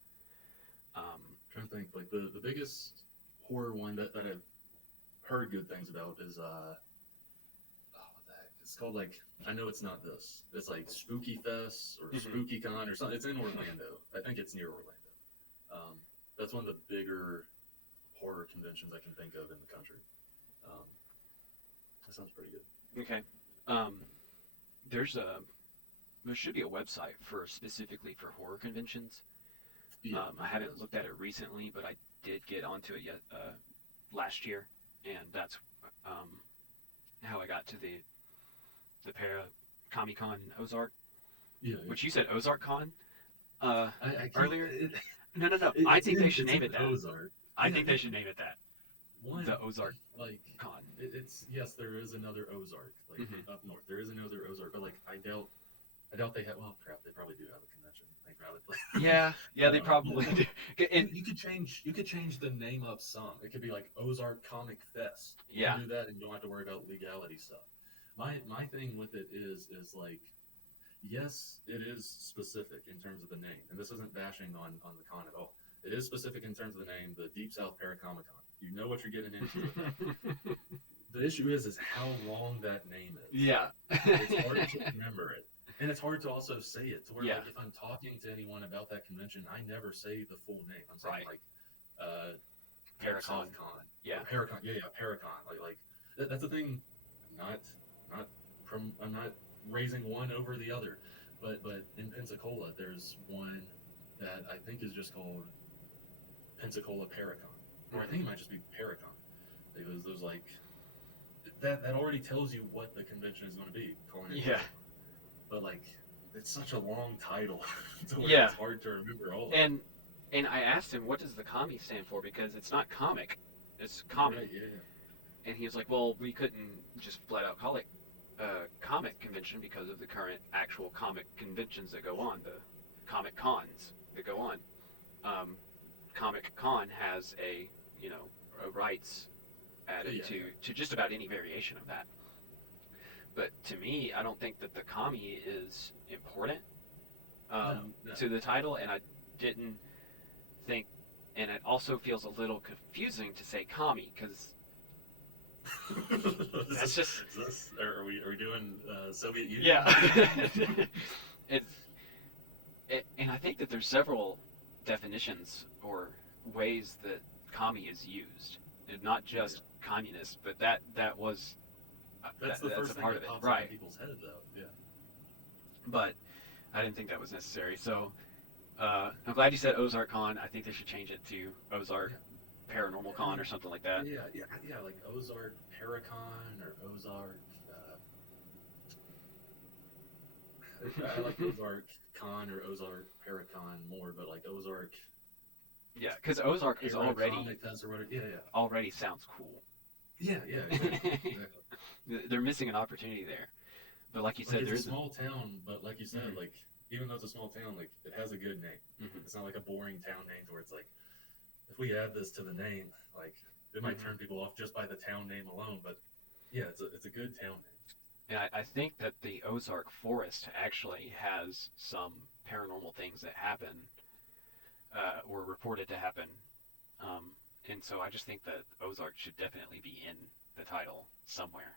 Um, trying to think. Like the biggest horror one that I've heard good things about is oh, what the heck? It's called like I know it's not this. It's like Spooky Fest or mhm. Spooky Con or something. It's in Orlando. I think it's near Orlando. That's one of the bigger horror conventions I can think of in the country. Um, that sounds pretty good. Okay. Um, there's a there should be a website for specifically for horror conventions. Yeah, I it haven't is. looked at it recently, but I did get onto it yet last year, and that's um, how I got to the para Comic Con in Ozark, Yeah, yeah. which you said Ozark Con uh, I keep earlier. No, no, no. I it's think they in should name it that. Ozark. I Yeah, think they should name it that. one The Ozark like Con. it's yes, there is another Ozark like Hmm. up north. There is another Ozark, but like I doubt they have. Well, crap, they probably do have a convention. They probably. Yeah, yeah, they Yeah. probably do. You, And you could change the name up some. It could be like Ozark Comic Fest. You yeah, can do that, and you don't have to worry about legality stuff. My thing with it is like, yes, it is specific in terms of the name, and this isn't bashing on the con at all. It is specific in terms of the name, the Deep South Paracomicon. You know what you're getting into with that. The issue is how long that name is. yeah, It's hard to remember it. And it's hard to also say it. To where yeah, like if I'm talking to anyone about that convention, I never say the full name. I'm saying right. like uh Paracon. ParaSouthCon. Yeah, Or Paracon. Yeah, yeah, Paracon. That's the thing. Not not I'm not raising one over the other. But in Pensacola there's one that I think is just called Pensacola Paracon. Or I think it might just be Paracon. Like, there's like that already tells you what the convention is going to be, calling it yeah, Paracon. But like it's such a long title to where yeah. it's hard to remember all of it. And I asked him what does the commie stand for because it's not comic, it's commie. Right? Yeah. And he was like, well, we couldn't just flat out call it comic convention because of the current actual comic conventions that go on, the comic cons that go on. Um, comic con has a rights added Yeah. to just about any variation of that. But to me, I don't think that the commie is important No. No. to the title, and I didn't think, and it also feels a little confusing to say commie because that's just Are we doing Soviet Union? yeah. it's and I think that there's several definitions or ways that commie is used, and not just communist, but that was That's the that's first a thing part that of it, pops up in right? people's head, though. Yeah. But I didn't think that was necessary. So I'm glad you said Ozark Con. I think they should change it to Ozark Yeah. Paranormal I Con or mean, something like that. yeah, like Ozark Paracon or Ozark. I like Ozark Con or Ozark Paracon more, but like Ozark Yeah, because Ozark is already Paracomic or whatever. Yeah, yeah, already sounds cool. yeah, exactly, exactly. They're missing an opportunity there. But like you Like said, it's a there's small town, but like you said, mm-hmm, like even though it's a small town, like it has a good name. mm-hmm, It's not like a boring town name where it's like if we add this to the name, like it might mm-hmm. turn people off just by the town name alone. But yeah, it's a good town name. And I think that the Ozark Forest actually has some paranormal things that happen or reported to happen. Um, and so I just think that Ozark should definitely be in the title somewhere.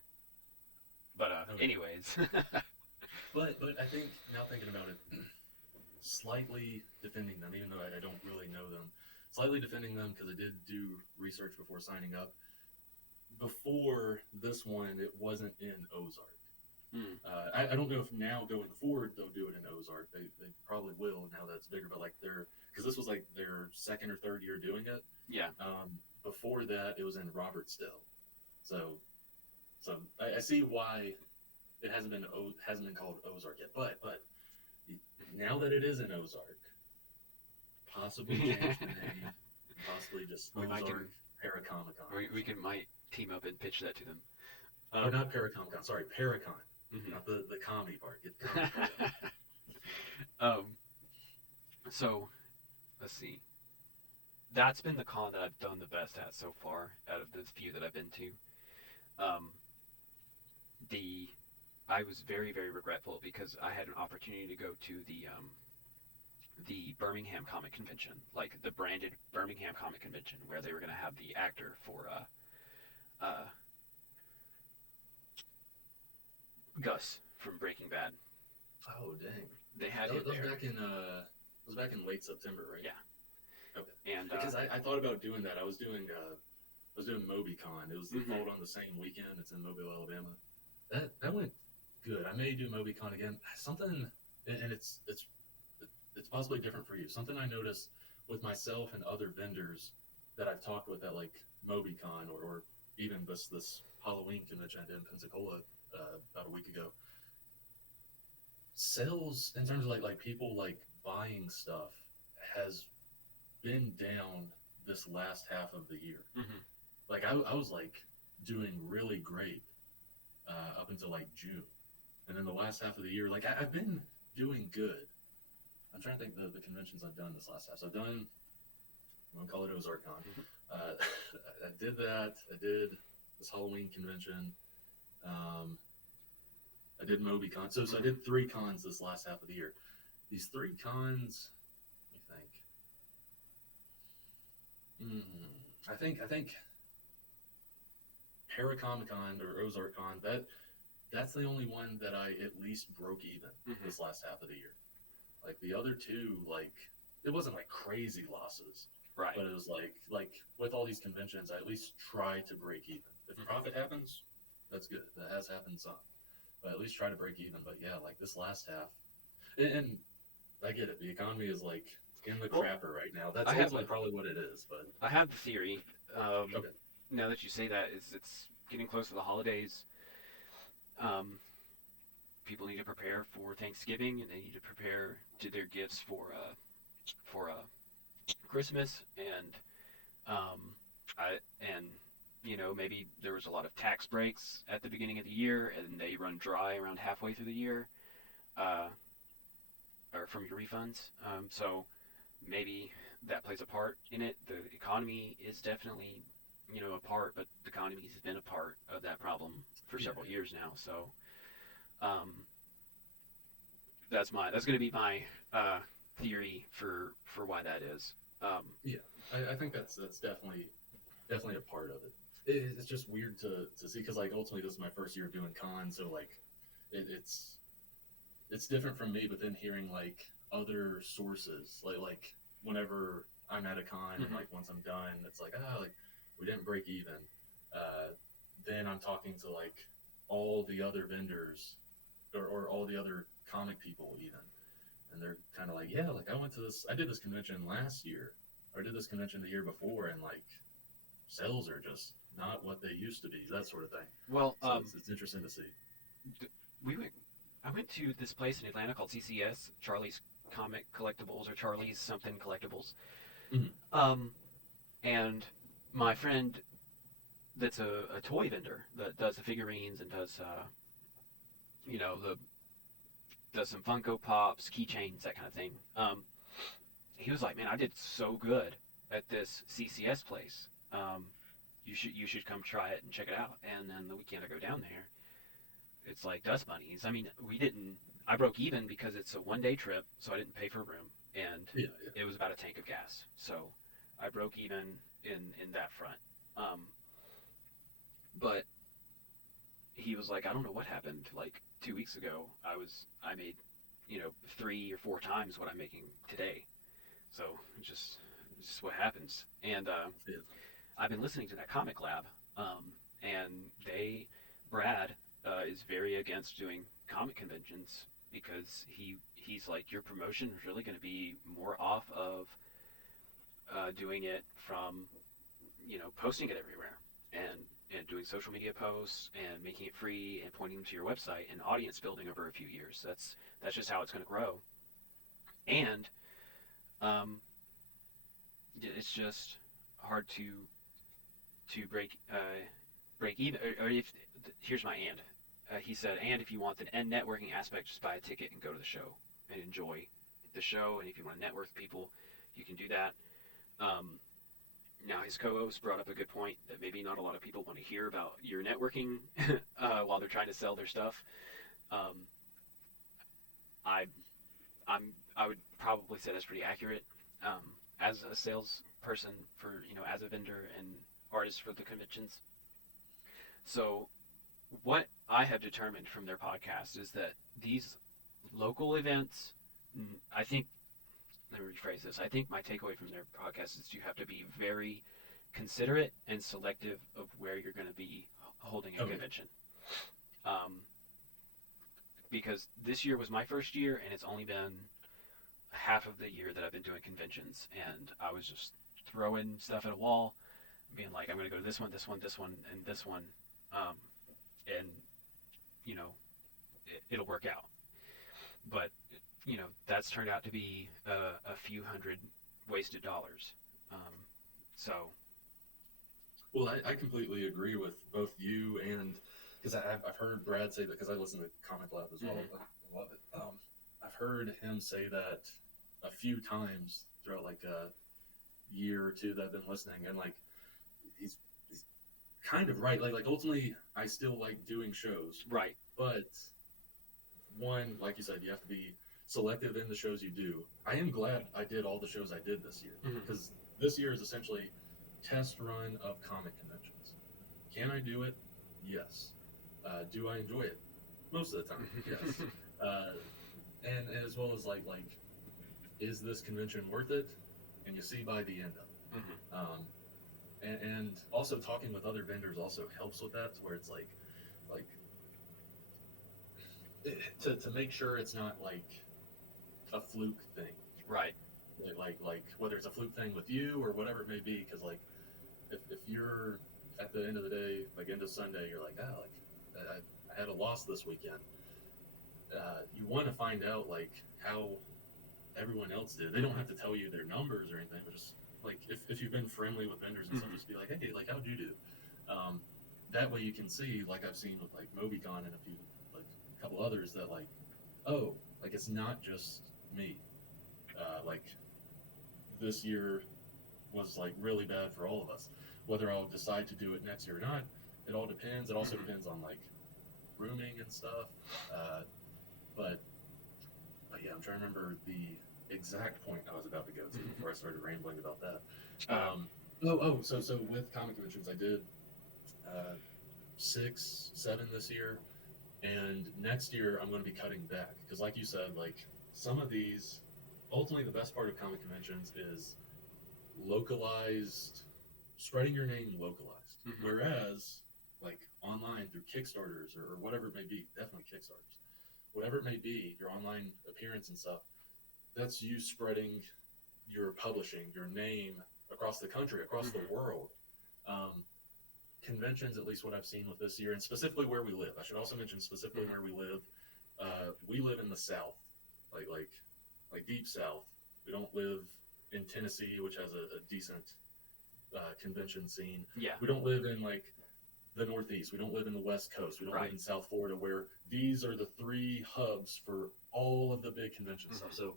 But Oh yeah, anyways, but I think now thinking about it, slightly defending them, even though I don't really know them. Slightly defending them because I did do research before signing up. Before this one, it wasn't in Ozark. hmm, I don't know if now going forward they'll do it in Ozark. They probably will now that it's bigger. But like they're because this was like their second or third year doing it. yeah, Before that, it was in Robertsdale. So I see why it hasn't been called Ozark yet. But now that it is in Ozark, possibly change the name, possibly just we might Ozark can Paracomic-Con. we can might team up and pitch that to them. Or not Paracomic-Con, sorry, Paracon. Mhm. Not the comedy part. Get the comedy part out. um, so let's see. That's been the con that I've done the best at so far out of the few that I've been to. Um, the I was very regretful because I had an opportunity to go to the Birmingham Comic Convention, like the branded Birmingham Comic Convention, where they were going to have the actor for uh, Gus from Breaking Bad. Oh dang! They had him That was there. back in late September, right? Yeah, Okay. and Because I thought about doing that. I was doing MobyCon. It was Mhm. followed on the same weekend. It's in Mobile, Alabama. That went good. I may do MobyCon again. Something, and it's possibly different for you. Something I noticed with myself and other vendors that I've talked with at like MobyCon or even this Halloween convention I did in Pensacola about a week ago. Sales in terms of like people like buying stuff has been down this last half of the year. Mhm. Like I was like doing really great up until like June, and then the last half of the year, like I've been doing good. I'm trying to think the conventions I've done this last half. So I've done, I'm gonna call it OzarkCon. Uh, I did that. I did this Halloween convention. Um, I did MobyCon. So I did 3 cons this last half of the year. These 3 cons, let me think. I think Paracomic-Con or OzarkCon, that's the only one that I at least broke even Mhm. this last half of the year. Like the other two, like it wasn't like crazy losses, Right. but it was like with all these conventions, I at least try to break even. If profit happens, that's good. That has happened some, but at least try to break even. But yeah, like this last half, and I get it. The economy is like in the Well, crapper right now. That's I have ultimately probably what it is. But I have the theory. okay, Now that you say that, is it's getting close to the holidays. Um, People need to prepare for Thanksgiving, and they need to prepare to their gifts for Christmas, and I and maybe there was a lot of tax breaks at the beginning of the year, and they run dry around halfway through the year, uh, or from your refunds. So maybe that plays a part in it. The economy is definitely a part, but the economy has been a part of that problem for yeah, several years now. So um, that's going to be my theory for why that is. yeah. I think that's definitely a part of it. It's just weird to see because like ultimately this is my first year of doing cons, so like it's different from me. But then hearing like other sources, like whenever I'm at a con and Mhm. like once I'm done, it's like like we didn't break even. Uh, then I'm talking to like all the other vendors or all the other comic people even, and they're kind of like, yeah, like I did this convention last year, or I did this convention the year before, and like sales are just not what they used to be, that sort of thing. Well, So it's interesting to see. we went. I went to this place in Atlanta called CCS, Charlie's Comic Collectibles or Charlie's something Collectibles. Mhm. Um, and my friend that's a toy vendor that does the figurines and does the does some Funko Pops, keychains, that kind of thing. He was like, "Man, I did so good at this CCS place. You should come try it and check it out." And then the weekend I go down there, it's like dust bunnies. I mean, we didn't. I broke even because it's a 1 day trip, so I didn't pay for room, and Yeah, yeah. it was about a tank of gas. So I broke even in that front. Um, but he was like, I don't know what happened. Like 2 weeks ago, I made 3 or 4 times what I'm making today. So it's just what happens. And Yeah. I've been listening to that Comic Lab, and Brad is very against doing comic conventions because he's like, your promotion is really going to be more off of doing it from posting it everywhere and doing social media posts and making it free and pointing them to your website and audience building over a few years. That's just how it's going to grow. And um, it's just hard to break even. Or if here's my and. He said, and if you want the end networking aspect, just buy a ticket and go to the show and enjoy the show. And if you want to network with people, you can do that. Um, Now, his co-host brought up a good point that maybe not a lot of people want to hear about your networking while they're trying to sell their stuff. Um, I, I would probably say that's pretty accurate. As a salesperson for as a vendor and artist for the conventions. So, what I have determined from their podcast is that these local events, I think let me rephrase this. I think my takeaway from their podcast is you have to be very considerate and selective of where you're going to be holding a Okay. convention. Um, because this year was my first year, and it's only been half of the year that I've been doing conventions, and I was just throwing stuff at a wall, being like, I'm going to go to this one, this one, this one, and this one, and it'll work out. But that's turned out to be a few hundred wasted dollars. So Well, I completely agree with both you and because I've heard Brad say that because I listen to Comic Lab as well. I love it. I've heard him say that a few times throughout like a year or two that I've been listening, and like he's kind of right. Like ultimately, I still like doing shows, right. but one, like you said, you have to be selective in the shows you do. I am glad I did all the shows I did this year because this year is essentially test run of comic conventions. Can I do it? Yes. Do I enjoy it? Most of the time, yes. And as well as like is this convention worth it? And you see by the end of it. And also talking with other vendors also helps with that, to where it's like to make sure it's not like a fluke thing, Right. like whether it's a fluke thing with you or whatever it may be, because like if you're at the end of the day, like end of Sunday, you're like, I had a loss this weekend. You want to find out like how everyone else did. They don't have to tell you their numbers or anything, but just like if you've been friendly with vendors and stuff, just be like, hey, like how'd you do? That way you can see, like I've seen with like MobyCon and a couple others, that like, oh, like it's not just me. Like this year was like really bad for all of us. Whether I'll decide to do it next year or not, it all depends. It also depends on like rooming and stuff. But yeah, I'm trying to remember the exact point I was about to go to before I started rambling about that. So with comic conventions, I did 6, 7 this year, and next year I'm going to be cutting back because, like you said, like some of these, ultimately the best part of comic conventions is localized, spreading your name localized. Whereas like online through Kickstarters or whatever it may be, definitely Kickstarters, whatever it may be, your online appearance and stuff, that's you spreading your publishing, your name across the country, across the Mm-hmm. world. Um, Conventions, at least what I've seen with this year, and specifically where we live. I should also mention specifically Mm-hmm. where we live. We live in the South, like like deep South. We don't live in Tennessee, which has a decent convention scene. Yeah. We don't live in like the Northeast. We don't live in the West Coast. We don't live Right. in South Florida, where these are the three hubs for all of the big convention stuff. Mm-hmm. So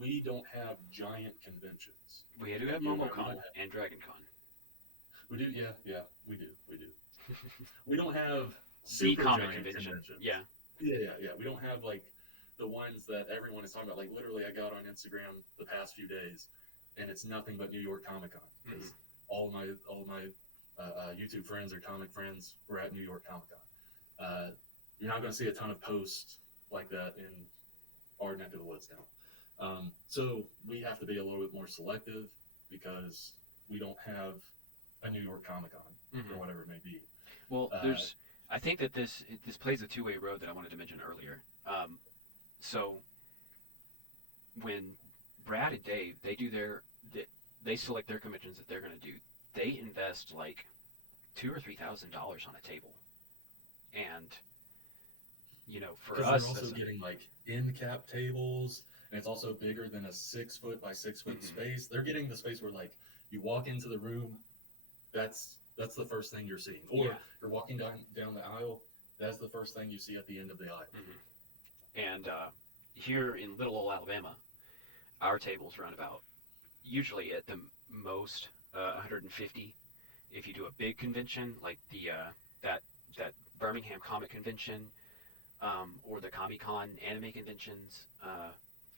we don't have giant conventions. We do have You and I, MomoCon and DragonCon. we do, yeah, we do. We don't have The super comic giant convention. conventions. Yeah. Yeah. We don't have like the ones that everyone is talking about. Like literally, I got on Instagram the past few days, and it's nothing but New York Comic Con because all my YouTube friends or comic friends were at New York Comic Con. You're not going to see a ton of posts like that in our neck of the woods now. So we have to be a little bit more selective because we don't have a New York Comic Con Mm-hmm. or whatever it may be. Well, Uh, I think that this plays a two-way road that I wanted to mention earlier. So when Brad and Dave they select their conventions that they're going to do, they invest like $2,000 or $3,000 on a table, and for Because us, they're also getting like end cap tables, and it's also bigger than a 6 foot by 6 foot Mhm. space. They're getting the space where like you walk into the room, that's the first thing you're seeing, or Yeah. you're walking down the aisle, that's the first thing you see at the end of the aisle. And here in Little Old Alabama, our tables run about usually at the most 150. If you do a big convention like that Birmingham Comic Convention, or the Comic Con anime conventions,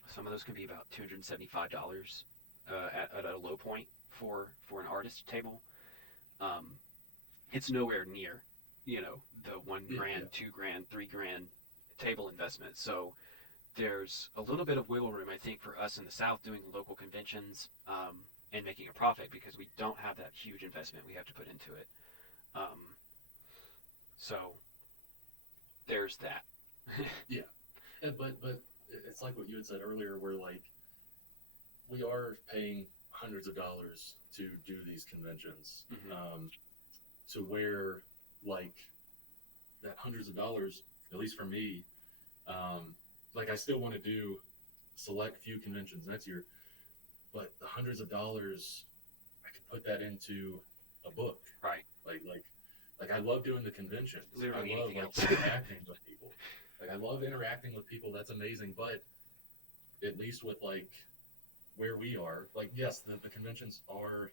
some of those can be about $275 at a low point for an artist table. Um, it's nowhere near the one Yeah, grand, yeah. 2 grand, 3 grand table investment. So there's a little bit of wiggle room, I think, for us in the South doing local conventions, and making a profit because we don't have that huge investment we have to put into it. So there's that. Yeah, but it's like what you had said earlier, where like we are paying hundreds of dollars to do these conventions, Mhm. to where like that hundreds of dollars, at least for me, like I still want to do select few conventions next year, but the hundreds of dollars, I could put that into a book. Right. Like I love doing the conventions. Literally I love anything like else. interacting with people. Like I love interacting with people. That's amazing. But at least with like where we are, like yes, the conventions are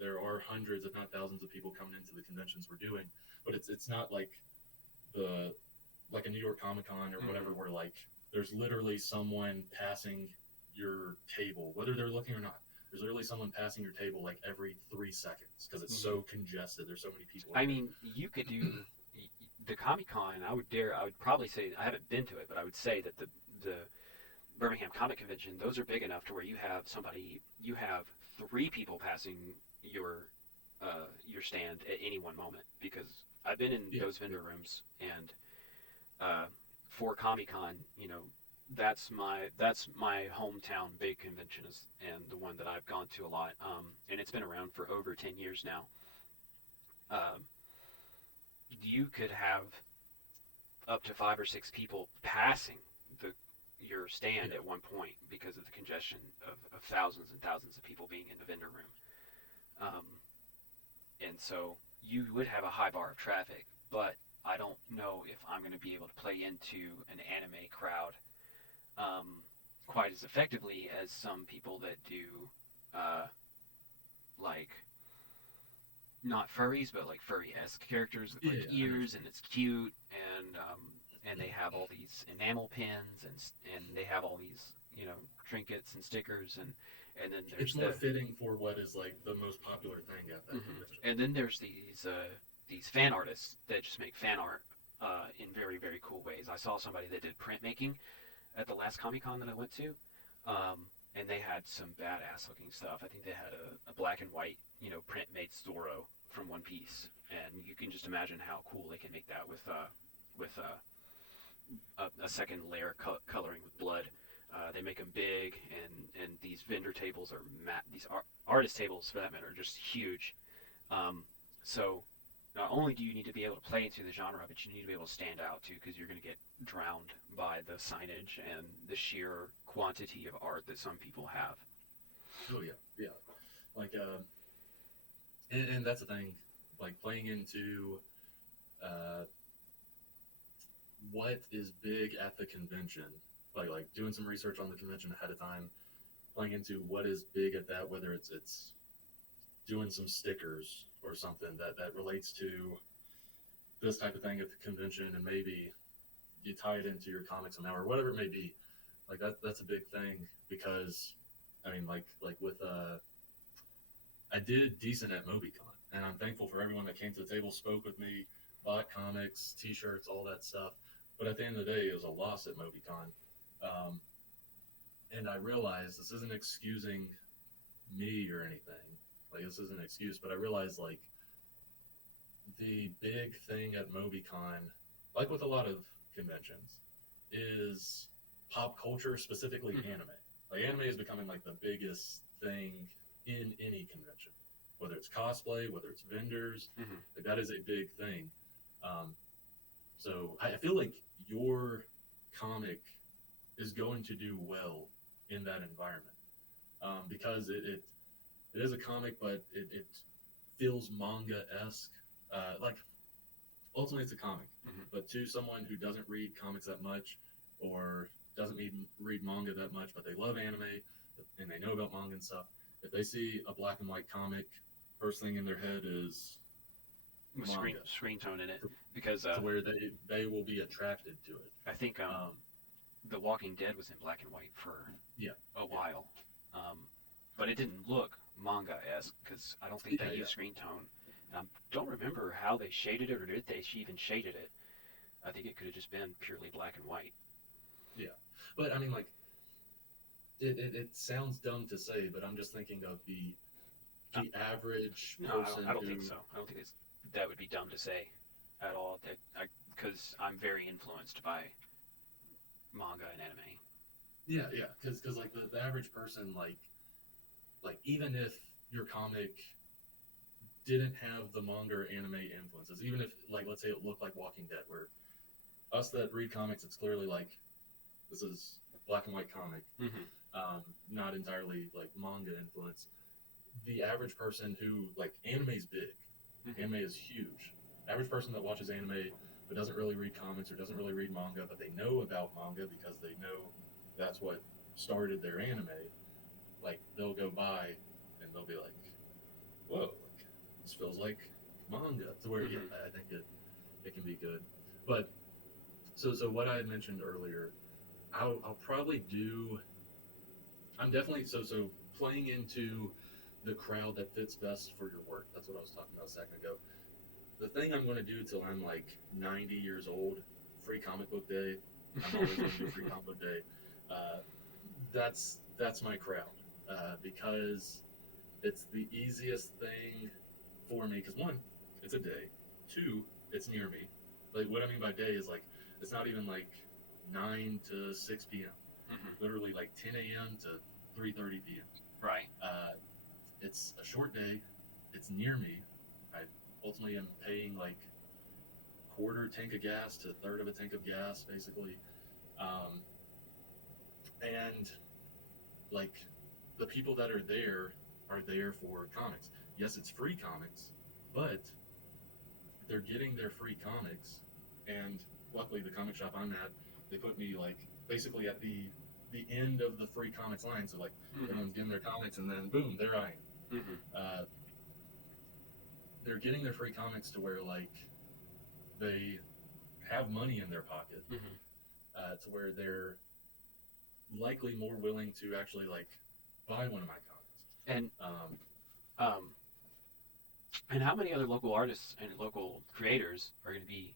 there are hundreds, if not thousands, of people coming into the conventions we're doing, but it's not like the like a New York Comic Con or whatever, where like there's literally someone passing your table, whether they're looking or not. There's literally someone passing your table like every 3 seconds because it's so congested. There's so many people. I mean, you could do the Comic Con. I would probably say I haven't been to it, but I would say that the Birmingham Comic Convention, those are big enough to where you have 3 people passing your stand at any one moment, because I've been in those vendor rooms, and for Comic Con, that's my hometown big convention, and the one that I've gone to a lot, and it's been around for over 10 years now. Um, you could have up to 5 or 6 people passing your stand at one point because of the congestion of thousands and thousands of people being in the vendor room. And so you would have a high bar of traffic, but I don't know if I'm going to be able to play into an anime crowd quite as effectively as some people that do, like, not furries, but like furry-esque characters with like ears, and it's cute, and they have all these enamel pins, and they have all these trinkets and stickers, and then there's it's more fitting for what is like the most popular thing at that convention. And then there's these fan artists that just make fan art in very, very cool ways. I saw somebody that did printmaking at the last Comic Con that I went to, and they had some badass looking stuff. I think they had a black and white print made Zorro from one piece, and you can just imagine how cool they can make that with a second layer coloring with blood. They make them big, and these vendor tables are these artist tables for that matter are just huge. Um, so not only do you need to be able to play into the genre, but you need to be able to stand out too, because you're going to get drowned by the signage and the sheer quantity of art that some people have. Oh yeah, yeah. Like, and that's the thing. Like playing into uh, what is big at the convention. Like doing some research on the convention ahead of time. Playing into what is big at that, whether it's doing some stickers or something that relates to this type of thing at the convention, and maybe you tie it into your comics now or whatever it may be. Like that's a big thing because I mean like with I did decent at MobyCon, and I'm thankful for everyone that came to the table, spoke with me, bought comics, T-shirts, all that stuff. But at the end of the day, it was a loss at MobyCon, um, and I realized this isn't excusing me or anything. Like this isn't an excuse, but I realized like the big thing at MobyCon, like with a lot of conventions, is pop culture, specifically anime. Like anime is becoming like the biggest thing in any convention, whether it's cosplay, whether it's vendors. Like that is a big thing. Um, so I feel like your comic is going to do well in that environment because it is a comic, but it feels manga-esque. Like ultimately it's a comic, but to someone who doesn't read comics that much or doesn't read manga that much, but they love anime and they know about manga and stuff, if they see a black and white comic, first thing in their head is manga. Screen tone in it, because To where they will be attracted to it. I think The Walking Dead was in black and white for Yeah. a while, but it didn't look manga-esque because I don't think they used screen tone. I don't remember how they shaded it, or did they even shaded it. I think it could have just been purely black and white. Yeah, but I mean, like, it sounds dumb to say, but I'm just thinking of the average No, person. I don't think so. I don't think that would be dumb to say at all. Because I'm very influenced by manga and anime. Yeah, because like the average person, like even if your comic didn't have the manga or anime influences, even if like let's say it looked like Walking Dead, where us that read comics, it's clearly like this is black and white comic, not entirely like manga influence. The average person who like anime is big, anime is huge. Average person that watches anime but doesn't really read comics or doesn't really read manga, but they know about manga because they know that's what started their anime. Like they'll go by and they'll be like, "Whoa, like this feels like manga." To where yeah, I think it can be good. But so what I had mentioned earlier, I'll probably do. I'm definitely so playing into the crowd that fits best for your work. That's what I was talking about a second ago. The thing I'm going to do till I'm like 90 years old, free comic book day. I'm always going to do free comic book day. That's my crowd because it's the easiest thing for me. Because one, it's a day. Two, it's near me. Like what I mean by day is like it's not even like 9 to 6 p.m. Literally like 10 a.m. to 3:30 p.m. Right. It's a short day. It's near me. I ultimately am paying like quarter tank of gas to a third of a tank of gas, basically. And like the people that are there for comics. Yes, it's free comics, but they're getting their free comics. And luckily, the comic shop I'm at, they put me like basically at the end of the free comics line. So like everyone's getting their comics, and then boom, there I am. They're getting their free comics to where like they have money in their pocket, to where they're likely more willing to actually like buy one of my comics. And and how many other local artists and local creators are going to be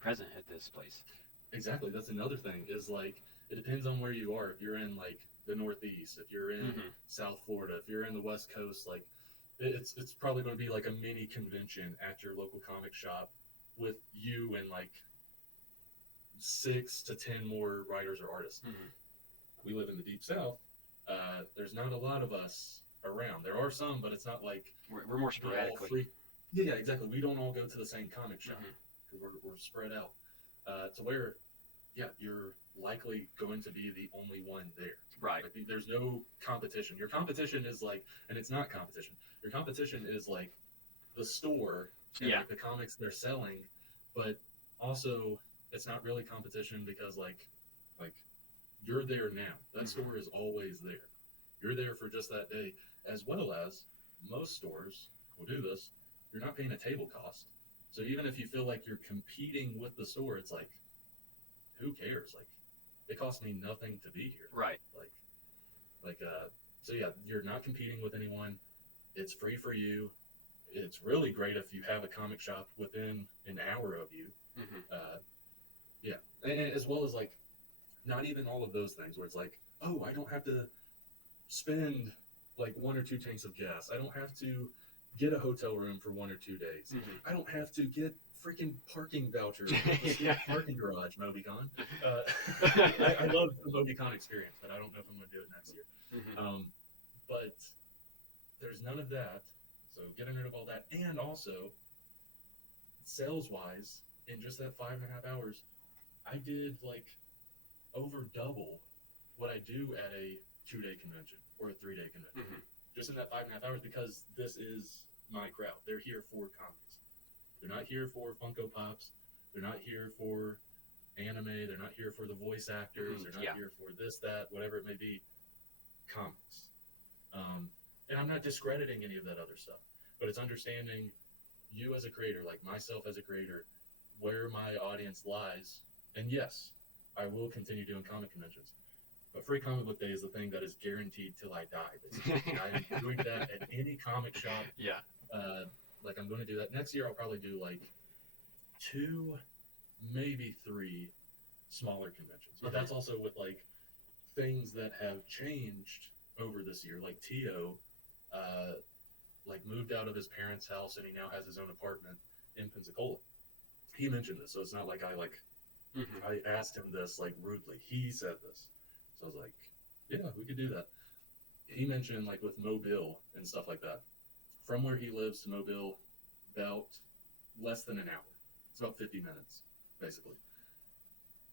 present at this place? Exactly, that's another thing. Is like it depends on where you are. If you're in like the Northeast, if you're in South Florida, if you're in the West Coast, like it's probably going to be like a mini convention at your local comic shop with you and like 6 to 10 more writers or artists. Mm-hmm. We live in the deep south. There's not a lot of us around. There are some, but it's not like We're more we all sporadically. Yeah, exactly. We don't all go to the same comic shop Mm-hmm. because we're spread out. To where, yeah, you're likely going to be the only one there. Right. Like, there's no competition. Your competition is like, and it's not competition. Your competition is like the store and Yeah. like the comics they're selling, but also it's not really competition because like you're there now. That store is always there. You're there for just that day, as well as most stores will do this. You're not paying a table cost. So even if you feel like you're competing with the store, it's like, who cares? Like, it costs me nothing to be here. Right. So yeah, you're not competing with anyone. It's free for you. It's really great if you have a comic shop within an hour of you. Mm-hmm. Yeah, and as well as like, not even all of those things where it's like, oh, I don't have to spend like 1 or 2 tanks of gas. I don't have to get a hotel room for 1 or 2 days. Mm-hmm. I don't have to get freaking parking vouchers for the Yeah. parking garage, MobyCon. I love the MobyCon experience, but I don't know if I'm going to do it next year. Mm-hmm. But there's none of that. So getting rid of all that. And also, sales-wise, in just that 5.5 hours, I did like over double what I do at a 2-day convention or a 3-day convention. Mm-hmm. Just in that 5.5 hours, because this is my crowd. They're here for comics. They're not here for Funko Pops. They're not here for anime. They're not here for the voice actors. Mm-hmm. They're not Yeah. here for this, that, whatever it may be. Comics. And I'm not discrediting any of that other stuff, but it's understanding you as a creator, like myself as a creator, where my audience lies. And yes, I will continue doing comic conventions. But Free Comic Book Day is the thing that is guaranteed till I die. Basically. I'm doing that at any comic shop. Yeah. Like I'm going to do that next year. I'll probably do like 2, maybe 3 smaller conventions. But that's also with like things that have changed over this year. Like Tio, like moved out of his parents' house and he now has his own apartment in Pensacola. He mentioned this, so it's not like Mm-hmm. I asked him this like rudely. He said this. So I was like, yeah, we could do that. He mentioned like with Mobile and stuff like that. From where he lives to Mobile, about less than an hour. It's about 50 minutes, basically.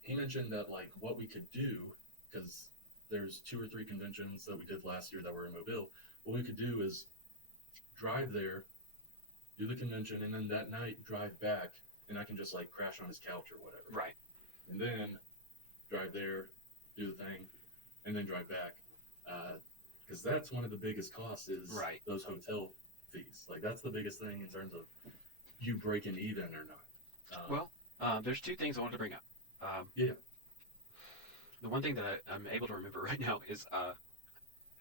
He mentioned that like what we could do, because there's 2 or 3 conventions that we did last year that were in Mobile. What we could do is drive there, do the convention, and then that night drive back, and I can just like crash on his couch or whatever. Right. And then drive there, do the thing, and then drive back. Because that's one of the biggest costs is Right. those hotel fees. Like that's the biggest thing in terms of you breaking even or not. Well, there's 2 things I wanted to bring up. Yeah. The one thing that I'm able to remember right now is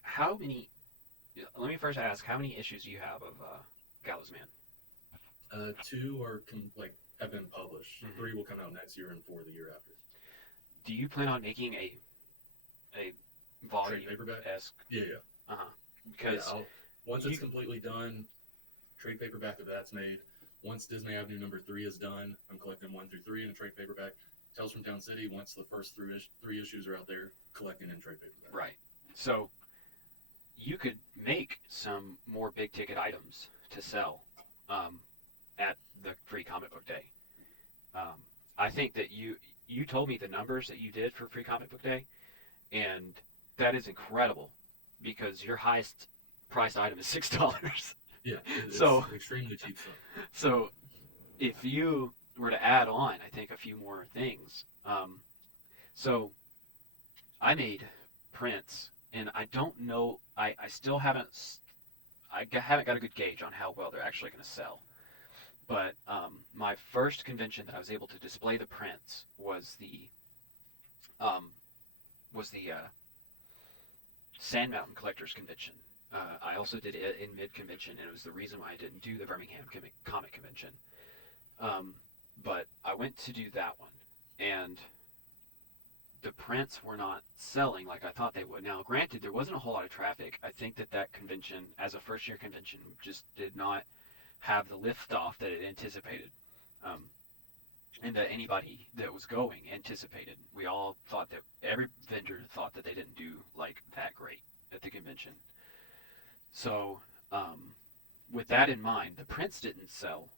how many. Let me first ask, how many issues do you have of Gallows Man? 2 are have been published. Mhm. 3 will come out next year, and 4 the year after. Do you plan on making a volume Trade paperback? esque? Yeah. Because Once it's completely done, trade paperback of that's made. Once Disney Avenue number 3 is done, I'm collecting 1 through 3 in a trade paperback. Tales from Town City, once the first 3 issues are out there, collecting in trade paperback. right, so you could make some more big ticket items to sell at the Free Comic Book Day. I think that you told me the numbers that you did for Free Comic Book Day, and that is incredible because your highest priced item is $6. Yeah, it's So- extremely cheap stuff. So if you were to add on, I think, a few more things. So I made prints, and I don't know. I still haven't. Haven't got a good gauge on how well they're actually going to sell. But my first convention that I was able to display the prints was the Sand Mountain Collectors Convention. I also did it in mid-convention, and it was the reason why I didn't do the Birmingham Comic Convention. But I went to do that one, and the prints were not selling like I thought they would. Now, granted, there wasn't a whole lot of traffic. I think that convention, as a first year convention, just did not have the lift off that it anticipated. Um, and that anybody that was going anticipated. We all thought that every vendor thought that they didn't do like that great at the convention. So, with that in mind, the prints didn't sell,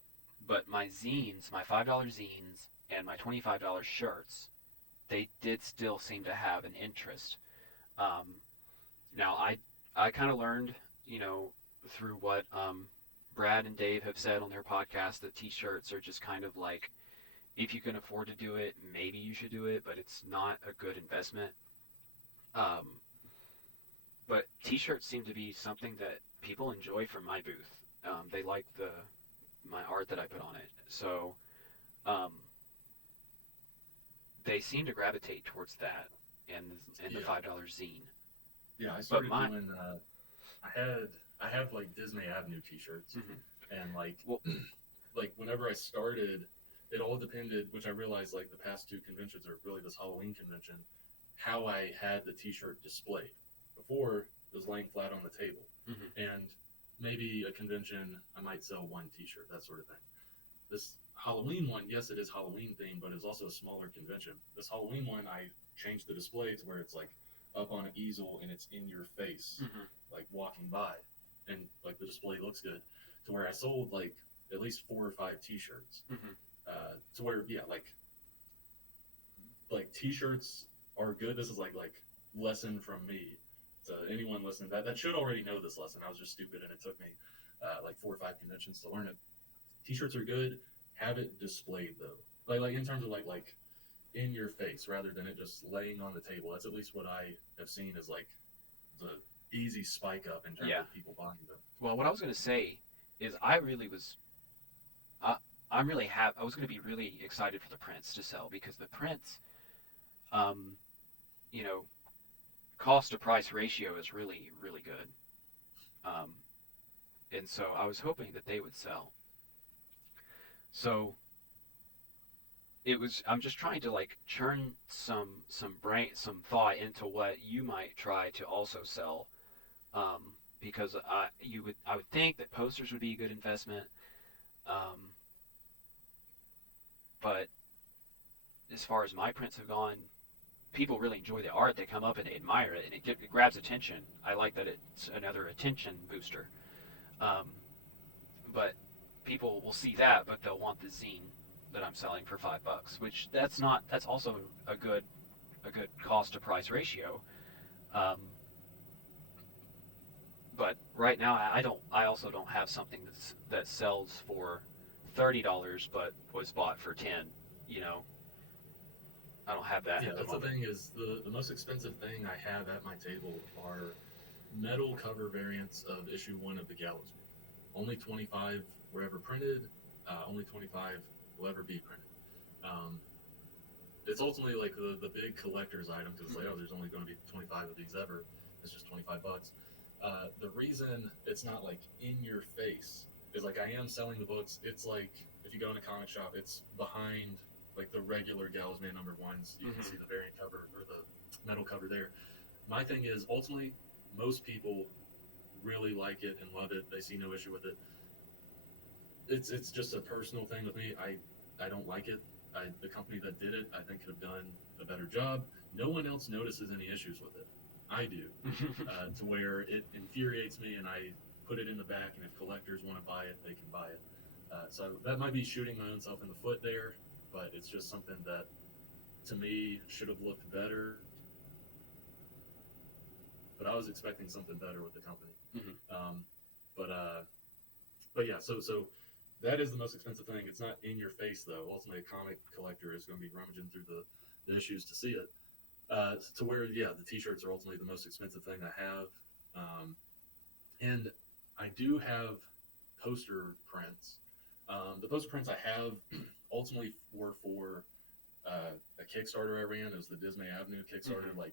but my zines, my $5 zines, and my $25 shirts, they did still seem to have an interest. Um, now, I kind of learned, through what Brad and Dave have said on their podcast that T-shirts are just kind of like, if you can afford to do it, maybe you should do it, but it's not a good investment. Um, but T-shirts seem to be something that people enjoy from my booth. They like the my art that I put on it, so um, they seem to gravitate towards that and the Yeah, $5 zine. yeah. I But started my doing. I have like Dismay Avenue T-shirts, mhm. and like Well, like whenever I started, it all depended. Which I realized like the past two conventions, or really this Halloween convention, how I had the T-shirt displayed. Before it was laying flat on the table, mhm. and maybe a convention I might sell one T-shirt, that sort of thing. This Halloween one, yes, it is Halloween themed, but it's also a smaller convention. This Halloween one, I changed the display to where it's like up on an easel and it's in your face, Mhm. like walking by, and like the display looks good. To where I sold like at least 4 or 5 T-shirts. Mhm. To where yeah, like T-shirts are good. This is like lesson from me to anyone listening. That should already know this lesson. I was just stupid, and it took me like 4 or 5 conventions to learn it. T-shirts are good. Have it displayed though, like in terms of like in your face rather than it just laying on the table. That's at least what I have seen as like the easy spike up in terms Yeah. of people buying them. Well, what I was going to say is I really was I, I'm really I was going to be really excited for the prints to sell because the prints, um, you know, cost to price ratio is really really good. Um, and so I was hoping that they would sell. So I'm just trying to like churn some thought into what you might try to also sell. Because I would think that posters would be a good investment. Um, but as far as my prints have gone, people really enjoy the art. They come up and they admire it, and it grabs attention. I like that it's another attention booster. Um, but people will see that, but they'll want the zine that I'm selling for $5, which that's also a good cost to price ratio. Um, but right now I also don't have something that sells for $30 but was bought for 10. You know, I don't have that Yeah, at the that's the moment. thing is the most expensive thing I have at my table are metal cover variants of issue 1 of the Gallows. Only 25 were ever printed. Only 25 will ever be printed. Um, it's ultimately like the big collector's item because it's like, oh, there's only going to be 25 of these ever. It's just $25. The reason it's not like in your face is like I am selling the books. It's like if you go in a comic shop, it's behind like the regular Gallows Man #1s. You can Mm-hmm. see the variant cover or the metal cover there. My thing is ultimately most people really like it and love it. They see no issue with it. It's just a personal thing with me. I don't like it. The company that did it, I think, could have done a better job. No one else notices any issues with it. I do, to where it infuriates me, and I put it in the back. And if collectors want to buy it, they can buy it. So that might be shooting my own self in the foot there, but it's just something that, to me, should have looked better. But I was expecting something better with the company. Mm-hmm. Um, but uh, but yeah, so that is the most expensive thing. It's not in your face though. Ultimately, a comic collector is going to be rummaging through the issues to see it. To where yeah, the T-shirts are ultimately the most expensive thing I have, and I do have poster prints. The poster prints I have ultimately were for a Kickstarter I ran. It was the Dismay Avenue Kickstarter. Mm-hmm. Like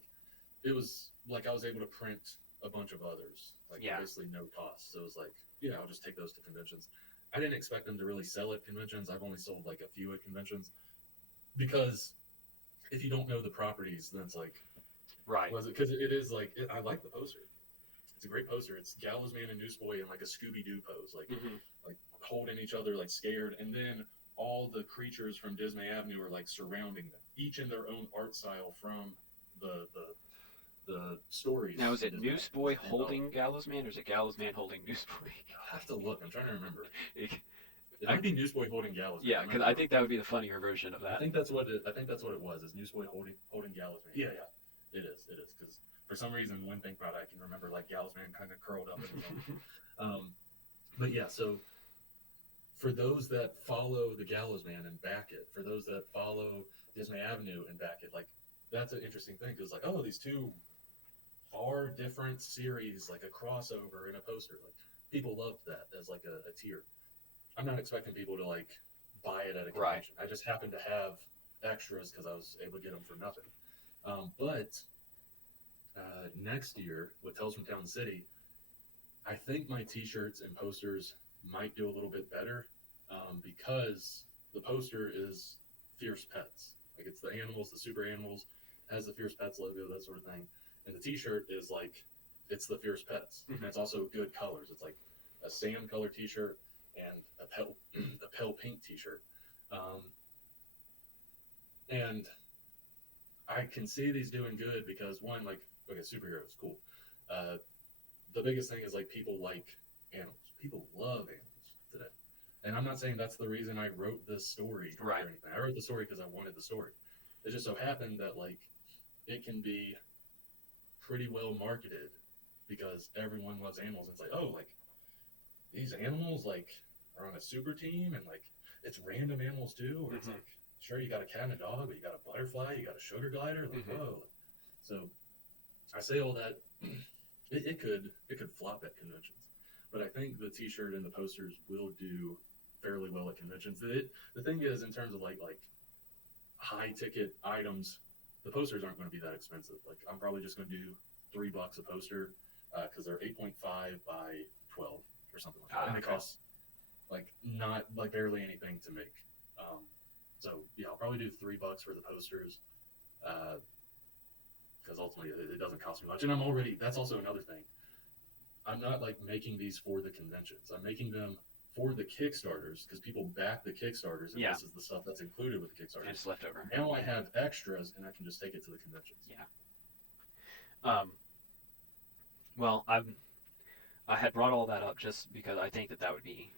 it was like I was able to print a bunch of others, like Yeah. basically no cost. So it was like, yeah, I'll just take those to conventions. I didn't expect them to really sell at conventions. I've only sold like a few at conventions because if you don't know the properties, then it's like, Right. was it? Because it is like, I like the poster. It's a great poster. It's Gallows Man and Newsboy in like a Scooby Doo pose, Hmm. like holding each other, like scared, and then all the creatures from Dismay Avenue are like surrounding them, each in their own art style from the the stories. Now, is it Disney Newsboy and holding Gallows Man, or is it Gallows Man holding Newsboy? I'll have to look. I'm trying to remember. It- It might be Newsboy holding Gallows Man. yeah, I might because be I wrong. think that would be the funnier version of I that. think that's what it. I think that's what it was. Is Newsboy holding Gallows Man? Yeah, yeah. It is. It is because for some reason when Think about it, I can remember like Gallows Man kind of curled up in his own. But yeah, so for those that follow the Gallows Man and back it, for those that follow Disney Avenue and back it, like that's an interesting thing because like these two far different series, like a crossover in a poster, like people loved that as like a tier. I'm not expecting people to like buy it at a Right. convention. I just happen to have extras because I was able to get them for nothing. But next year with Tales from Town City, I think my T-shirts and posters might do a little bit better because the poster is Fierce Pets. Like it's the animals, the super animals, has the Fierce Pets logo, that sort of thing. And the T-shirt is like it's the Fierce Pets, and it's also good colors. It's like a sand color T-shirt and a pale pink T-shirt. Um, and I can see these doing good because one, like, okay, superheroes, cool. Uh, the biggest thing is like people like animals. People love animals today. And I'm not saying that's the reason I wrote this story Right. or anything. I wrote the story because I wanted the story. It just so happened that like it can be pretty well marketed because everyone loves animals. And it's like, oh, like these animals like are on a super team and like it's random animals too. Or it's like, sure, you got a cat and a dog, but you got a butterfly, you got a sugar glider. Like, whoa. So I say all that. It could flop at conventions, but I think the T-shirt and the posters will do fairly well at conventions. The thing is, in terms of like high ticket items, the posters aren't going to be that expensive. Like I'm probably just going to do $3 a poster because they're 8.5 by 12 or something like that, and they cost like not like barely anything to make. So yeah, I'll probably do $3 for the posters. Because ultimately it doesn't cost me much. And that's also another thing. I'm not like making these for the conventions. I'm making them for the Kickstarters because people back the Kickstarters and this is the stuff that's included with the Kickstarters. And it's left over. Now I have extras and I can just take it to the conventions. Yeah. Well, I had brought all that up just because I think that would be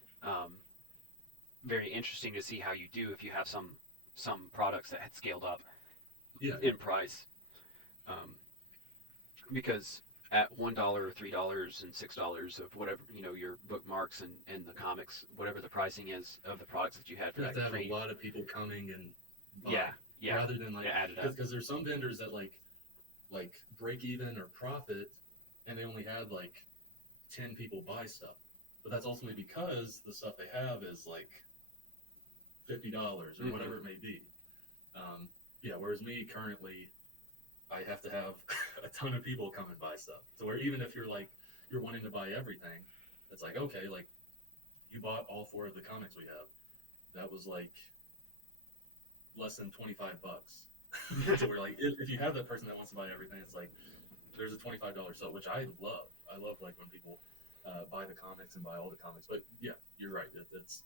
very interesting to see how you do if you have some products that had scaled up in price. Because at $1 or $3 and $6 of whatever your bookmarks and the comics, whatever the pricing is of the products that you had for you have that, to have a lot of people coming and yeah, rather than like add it up. Because there's some vendors that like break even or profit, and they only had like 10 people buy stuff, but that's ultimately because the stuff they have is like $50 or whatever it may be. Whereas me currently, I have to have a ton of people come and buy stuff. So where even if you're wanting to buy everything, it's like, okay, like you bought all 4 of the comics we have. That was like less than $25. So we're like, if you have that person that wants to buy everything, it's like there's a $25 sale, which I love. I love like when people buy the comics and buy all the comics. But yeah, you're right. It's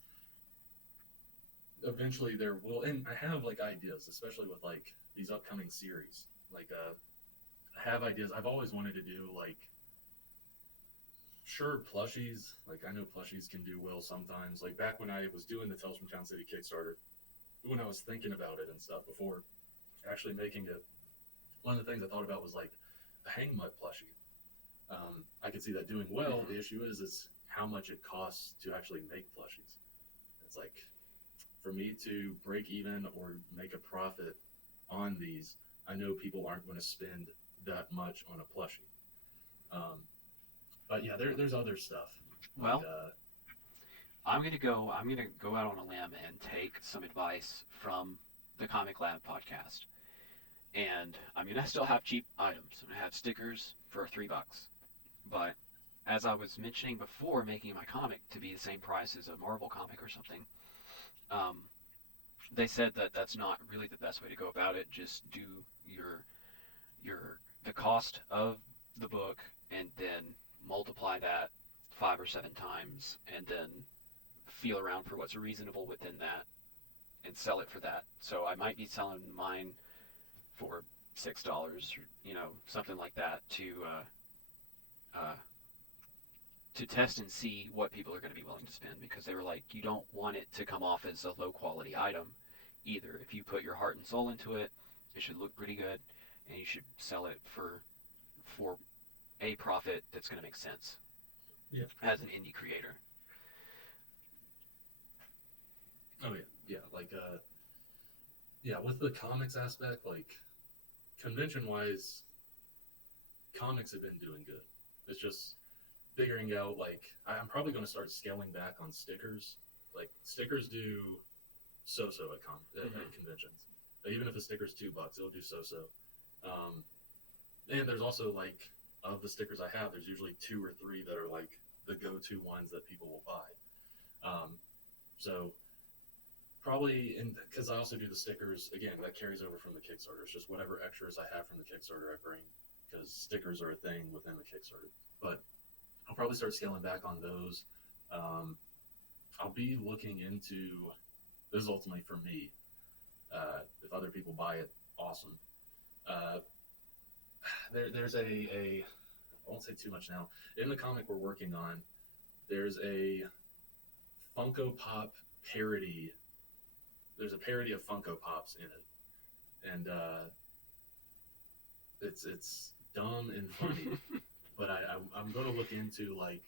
eventually there will, and I have like ideas, especially with like these upcoming series. Like I have ideas. I've always wanted to do like plushies. Like I know plushies can do well sometimes. Like back when I was doing the Tales from Town City Kickstarter, when I was thinking about it and stuff before actually making it, one of the things I thought about was like a hang mud plushie. I could see that doing well. The issue is how much it costs to actually make plushies. It's like for me to break even or make a profit on these, I know people aren't going to spend that much on a plushie. But yeah, there's other stuff. Well, like, I'm gonna go out on a limb and take some advice from the Comic Lab podcast. And I mean, I still have cheap items. I have stickers for $3, but as I was mentioning before, making my comic to be the same price as a Marvel comic or something, they said that that's not really the best way to go about it. Just do your the cost of the book and then multiply that 5 or 7 times and then feel around for what's reasonable within that and sell it for that. So I might be selling mine for $6, something like that to test and see what people are going to be willing to spend, because they were like, you don't want it to come off as a low quality item either. If you put your heart and soul into it, it should look pretty good, and you should sell it for a profit that's going to make sense. Yeah. As an indie creator. Oh yeah, with the comics aspect, like convention wise, comics have been doing good. It's just figuring out, like, I'm probably going to start scaling back on stickers. Like, stickers do so-so at conventions. Even if a sticker's $2, it'll do so-so. And there's also, like, of the stickers I have, there's usually 2 or 3 that are, like, the go-to ones that people will buy. So probably, because I also do the stickers, again, that carries over from the Kickstarter. It's just whatever extras I have from the Kickstarter I bring, because stickers are a thing within the Kickstarter. But I'll probably start scaling back on those. I'll be looking into, this is ultimately for me. If other people buy it, awesome. There's I won't say too much now. In the comic we're working on, there's a Funko Pop parody. There's a parody of Funko Pops in it, and it's dumb and funny. But I'm going to look into, like,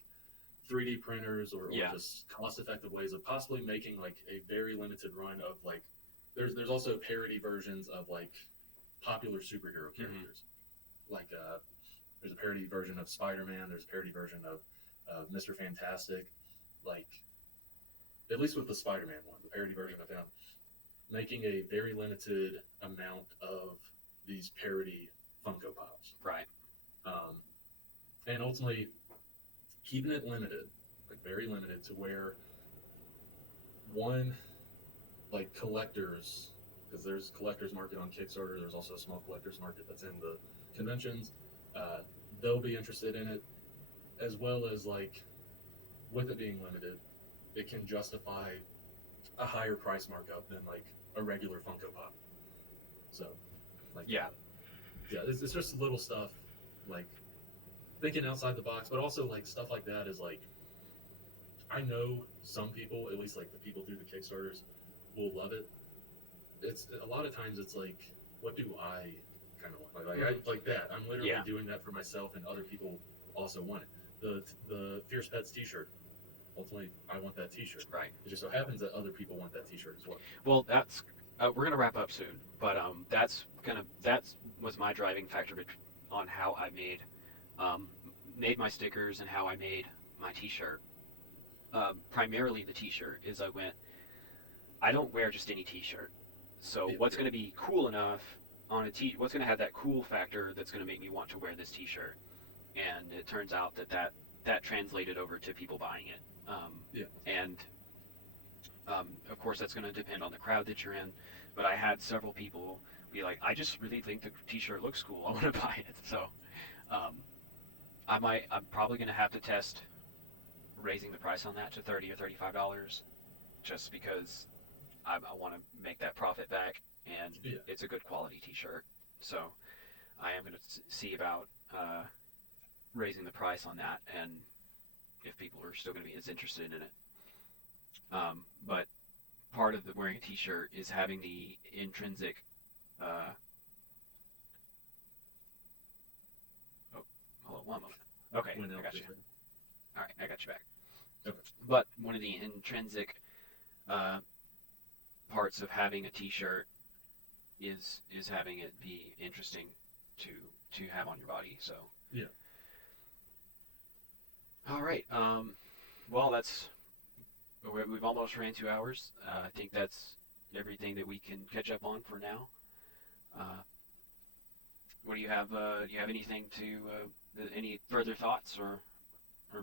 3D printers or just cost-effective ways of possibly making, like, a very limited run of, like, there's also parody versions of, like, popular superhero characters. Like, there's a parody version of Spider-Man, there's a parody version of Mr. Fantastic. Like, at least with the Spider-Man one, the parody version of him, making a very limited amount of these parody Funko Pops. Right. And ultimately keeping it limited, like very limited, to where one, like, collectors, because there's collectors market on Kickstarter, there's also a small collectors market that's in the conventions, they'll be interested in it, as well as, like, with it being limited, it can justify a higher price markup than, like, a regular Funko Pop. So, like, it's just little stuff, like, thinking outside the box, but also, like, stuff like that is, like, I know some people, at least, like, the people through the Kickstarters, will love it. It's a lot of times it's like, what do I kind of want? Like that. I'm literally doing that for myself, and other people also want it. The Fierce Pets T-shirt. Ultimately, I want that T-shirt. Right. It just so happens that other people want that T-shirt as well. Well, that's we're gonna wrap up soon, but that was my driving factor on how I made my stickers and how I made my T-shirt. Primarily the T-shirt is I don't wear just any T-shirt. So what's going to be cool enough on what's going to have that cool factor that's going to make me want to wear this T-shirt? And it turns out that translated over to people buying it. And of course that's going to depend on the crowd that you're in. But I had several people be like, I just really think the T-shirt looks cool. I want to buy it. So I'm probably going to have to test raising the price on that to $30 or $35, just because I want to make that profit back, and it's a good quality T-shirt. So I am going to see about raising the price on that, and if people are still going to be as interested in it. But part of wearing a T-shirt is having the intrinsic. Hold on one moment. Okay, I got you. All right, I got you back. Okay. But one of the intrinsic parts of having a T-shirt is having it be interesting to have on your body. So all right. Well, we've almost ran 2 hours. I think that's everything that we can catch up on for now. What do you have? Do you have anything any further thoughts or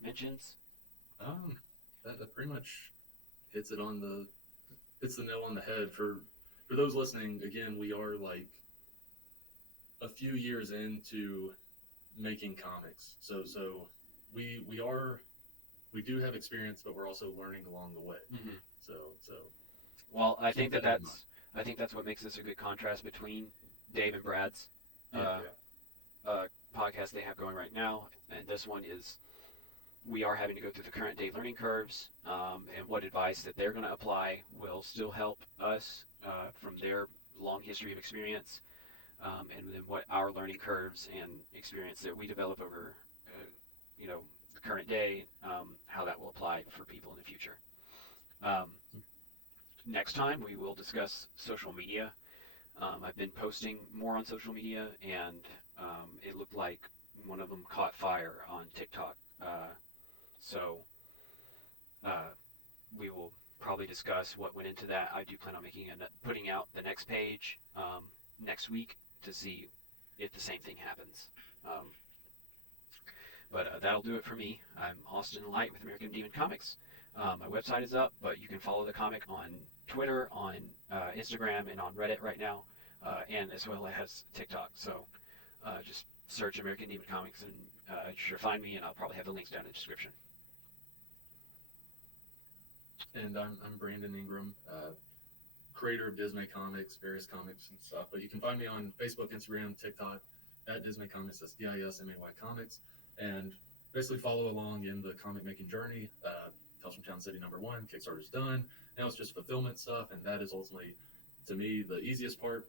mentions? That pretty much hits the nail on the head for for those listening, again, we are like a few years into making comics. So we do have experience, but we're also learning along the way. Mm-hmm. So Well, keep that in mind. I think that's what makes this a good contrast between Dave and Brad's Yeah, uh, yeah, podcast they have going right now, and this one is we are having to go through the current day learning curves, and what advice that they're going to apply will still help us from their long history of experience, and then what our learning curves and experience that we develop over, you know, the current day, how that will apply for people in the future. Um, Next time we will discuss social media. I've been posting more on social media, and it looked like one of them caught fire on TikTok. So uh, we will probably discuss what went into that. I do plan on putting out the next page next week to see if the same thing happens. Um, but that'll do it for me. I'm Austin Light with American Demon Comics. My website is up, but you can follow the comic on Twitter, on Instagram, and on Reddit right now, and as well as TikTok. So just search American Demon Comics, and you should find me, and I'll probably have the links down in the description. and I'm Brandon Ingram, creator of Dismay Comics, various comics and stuff. But you can find me on Facebook, Instagram, TikTok at Dismay Comics. That's Dismay Comics, and basically follow along in the comic making journey. Tales from Town City #1, Kickstarter's done. Now it's just fulfillment stuff, and that is ultimately, to me, the easiest part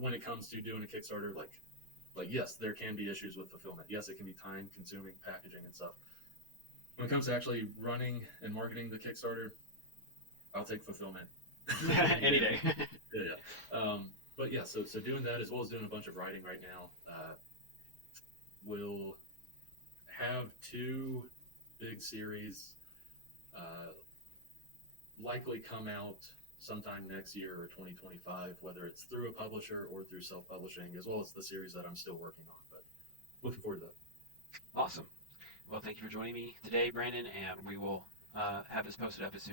when it comes to doing a Kickstarter. Like yes, there can be issues with fulfillment. Yes, it can be time consuming, packaging and stuff. When it comes to actually running and marketing the Kickstarter, I'll take fulfillment Any day. But yeah, so doing that as well as doing a bunch of writing right now. We'll have 2 big series likely come out sometime next year or 2025, whether it's through a publisher or through self-publishing, as well as the series that I'm still working on. But looking forward to that. Awesome. Well, thank you for joining me today, Brandon, and we will have this posted up as soon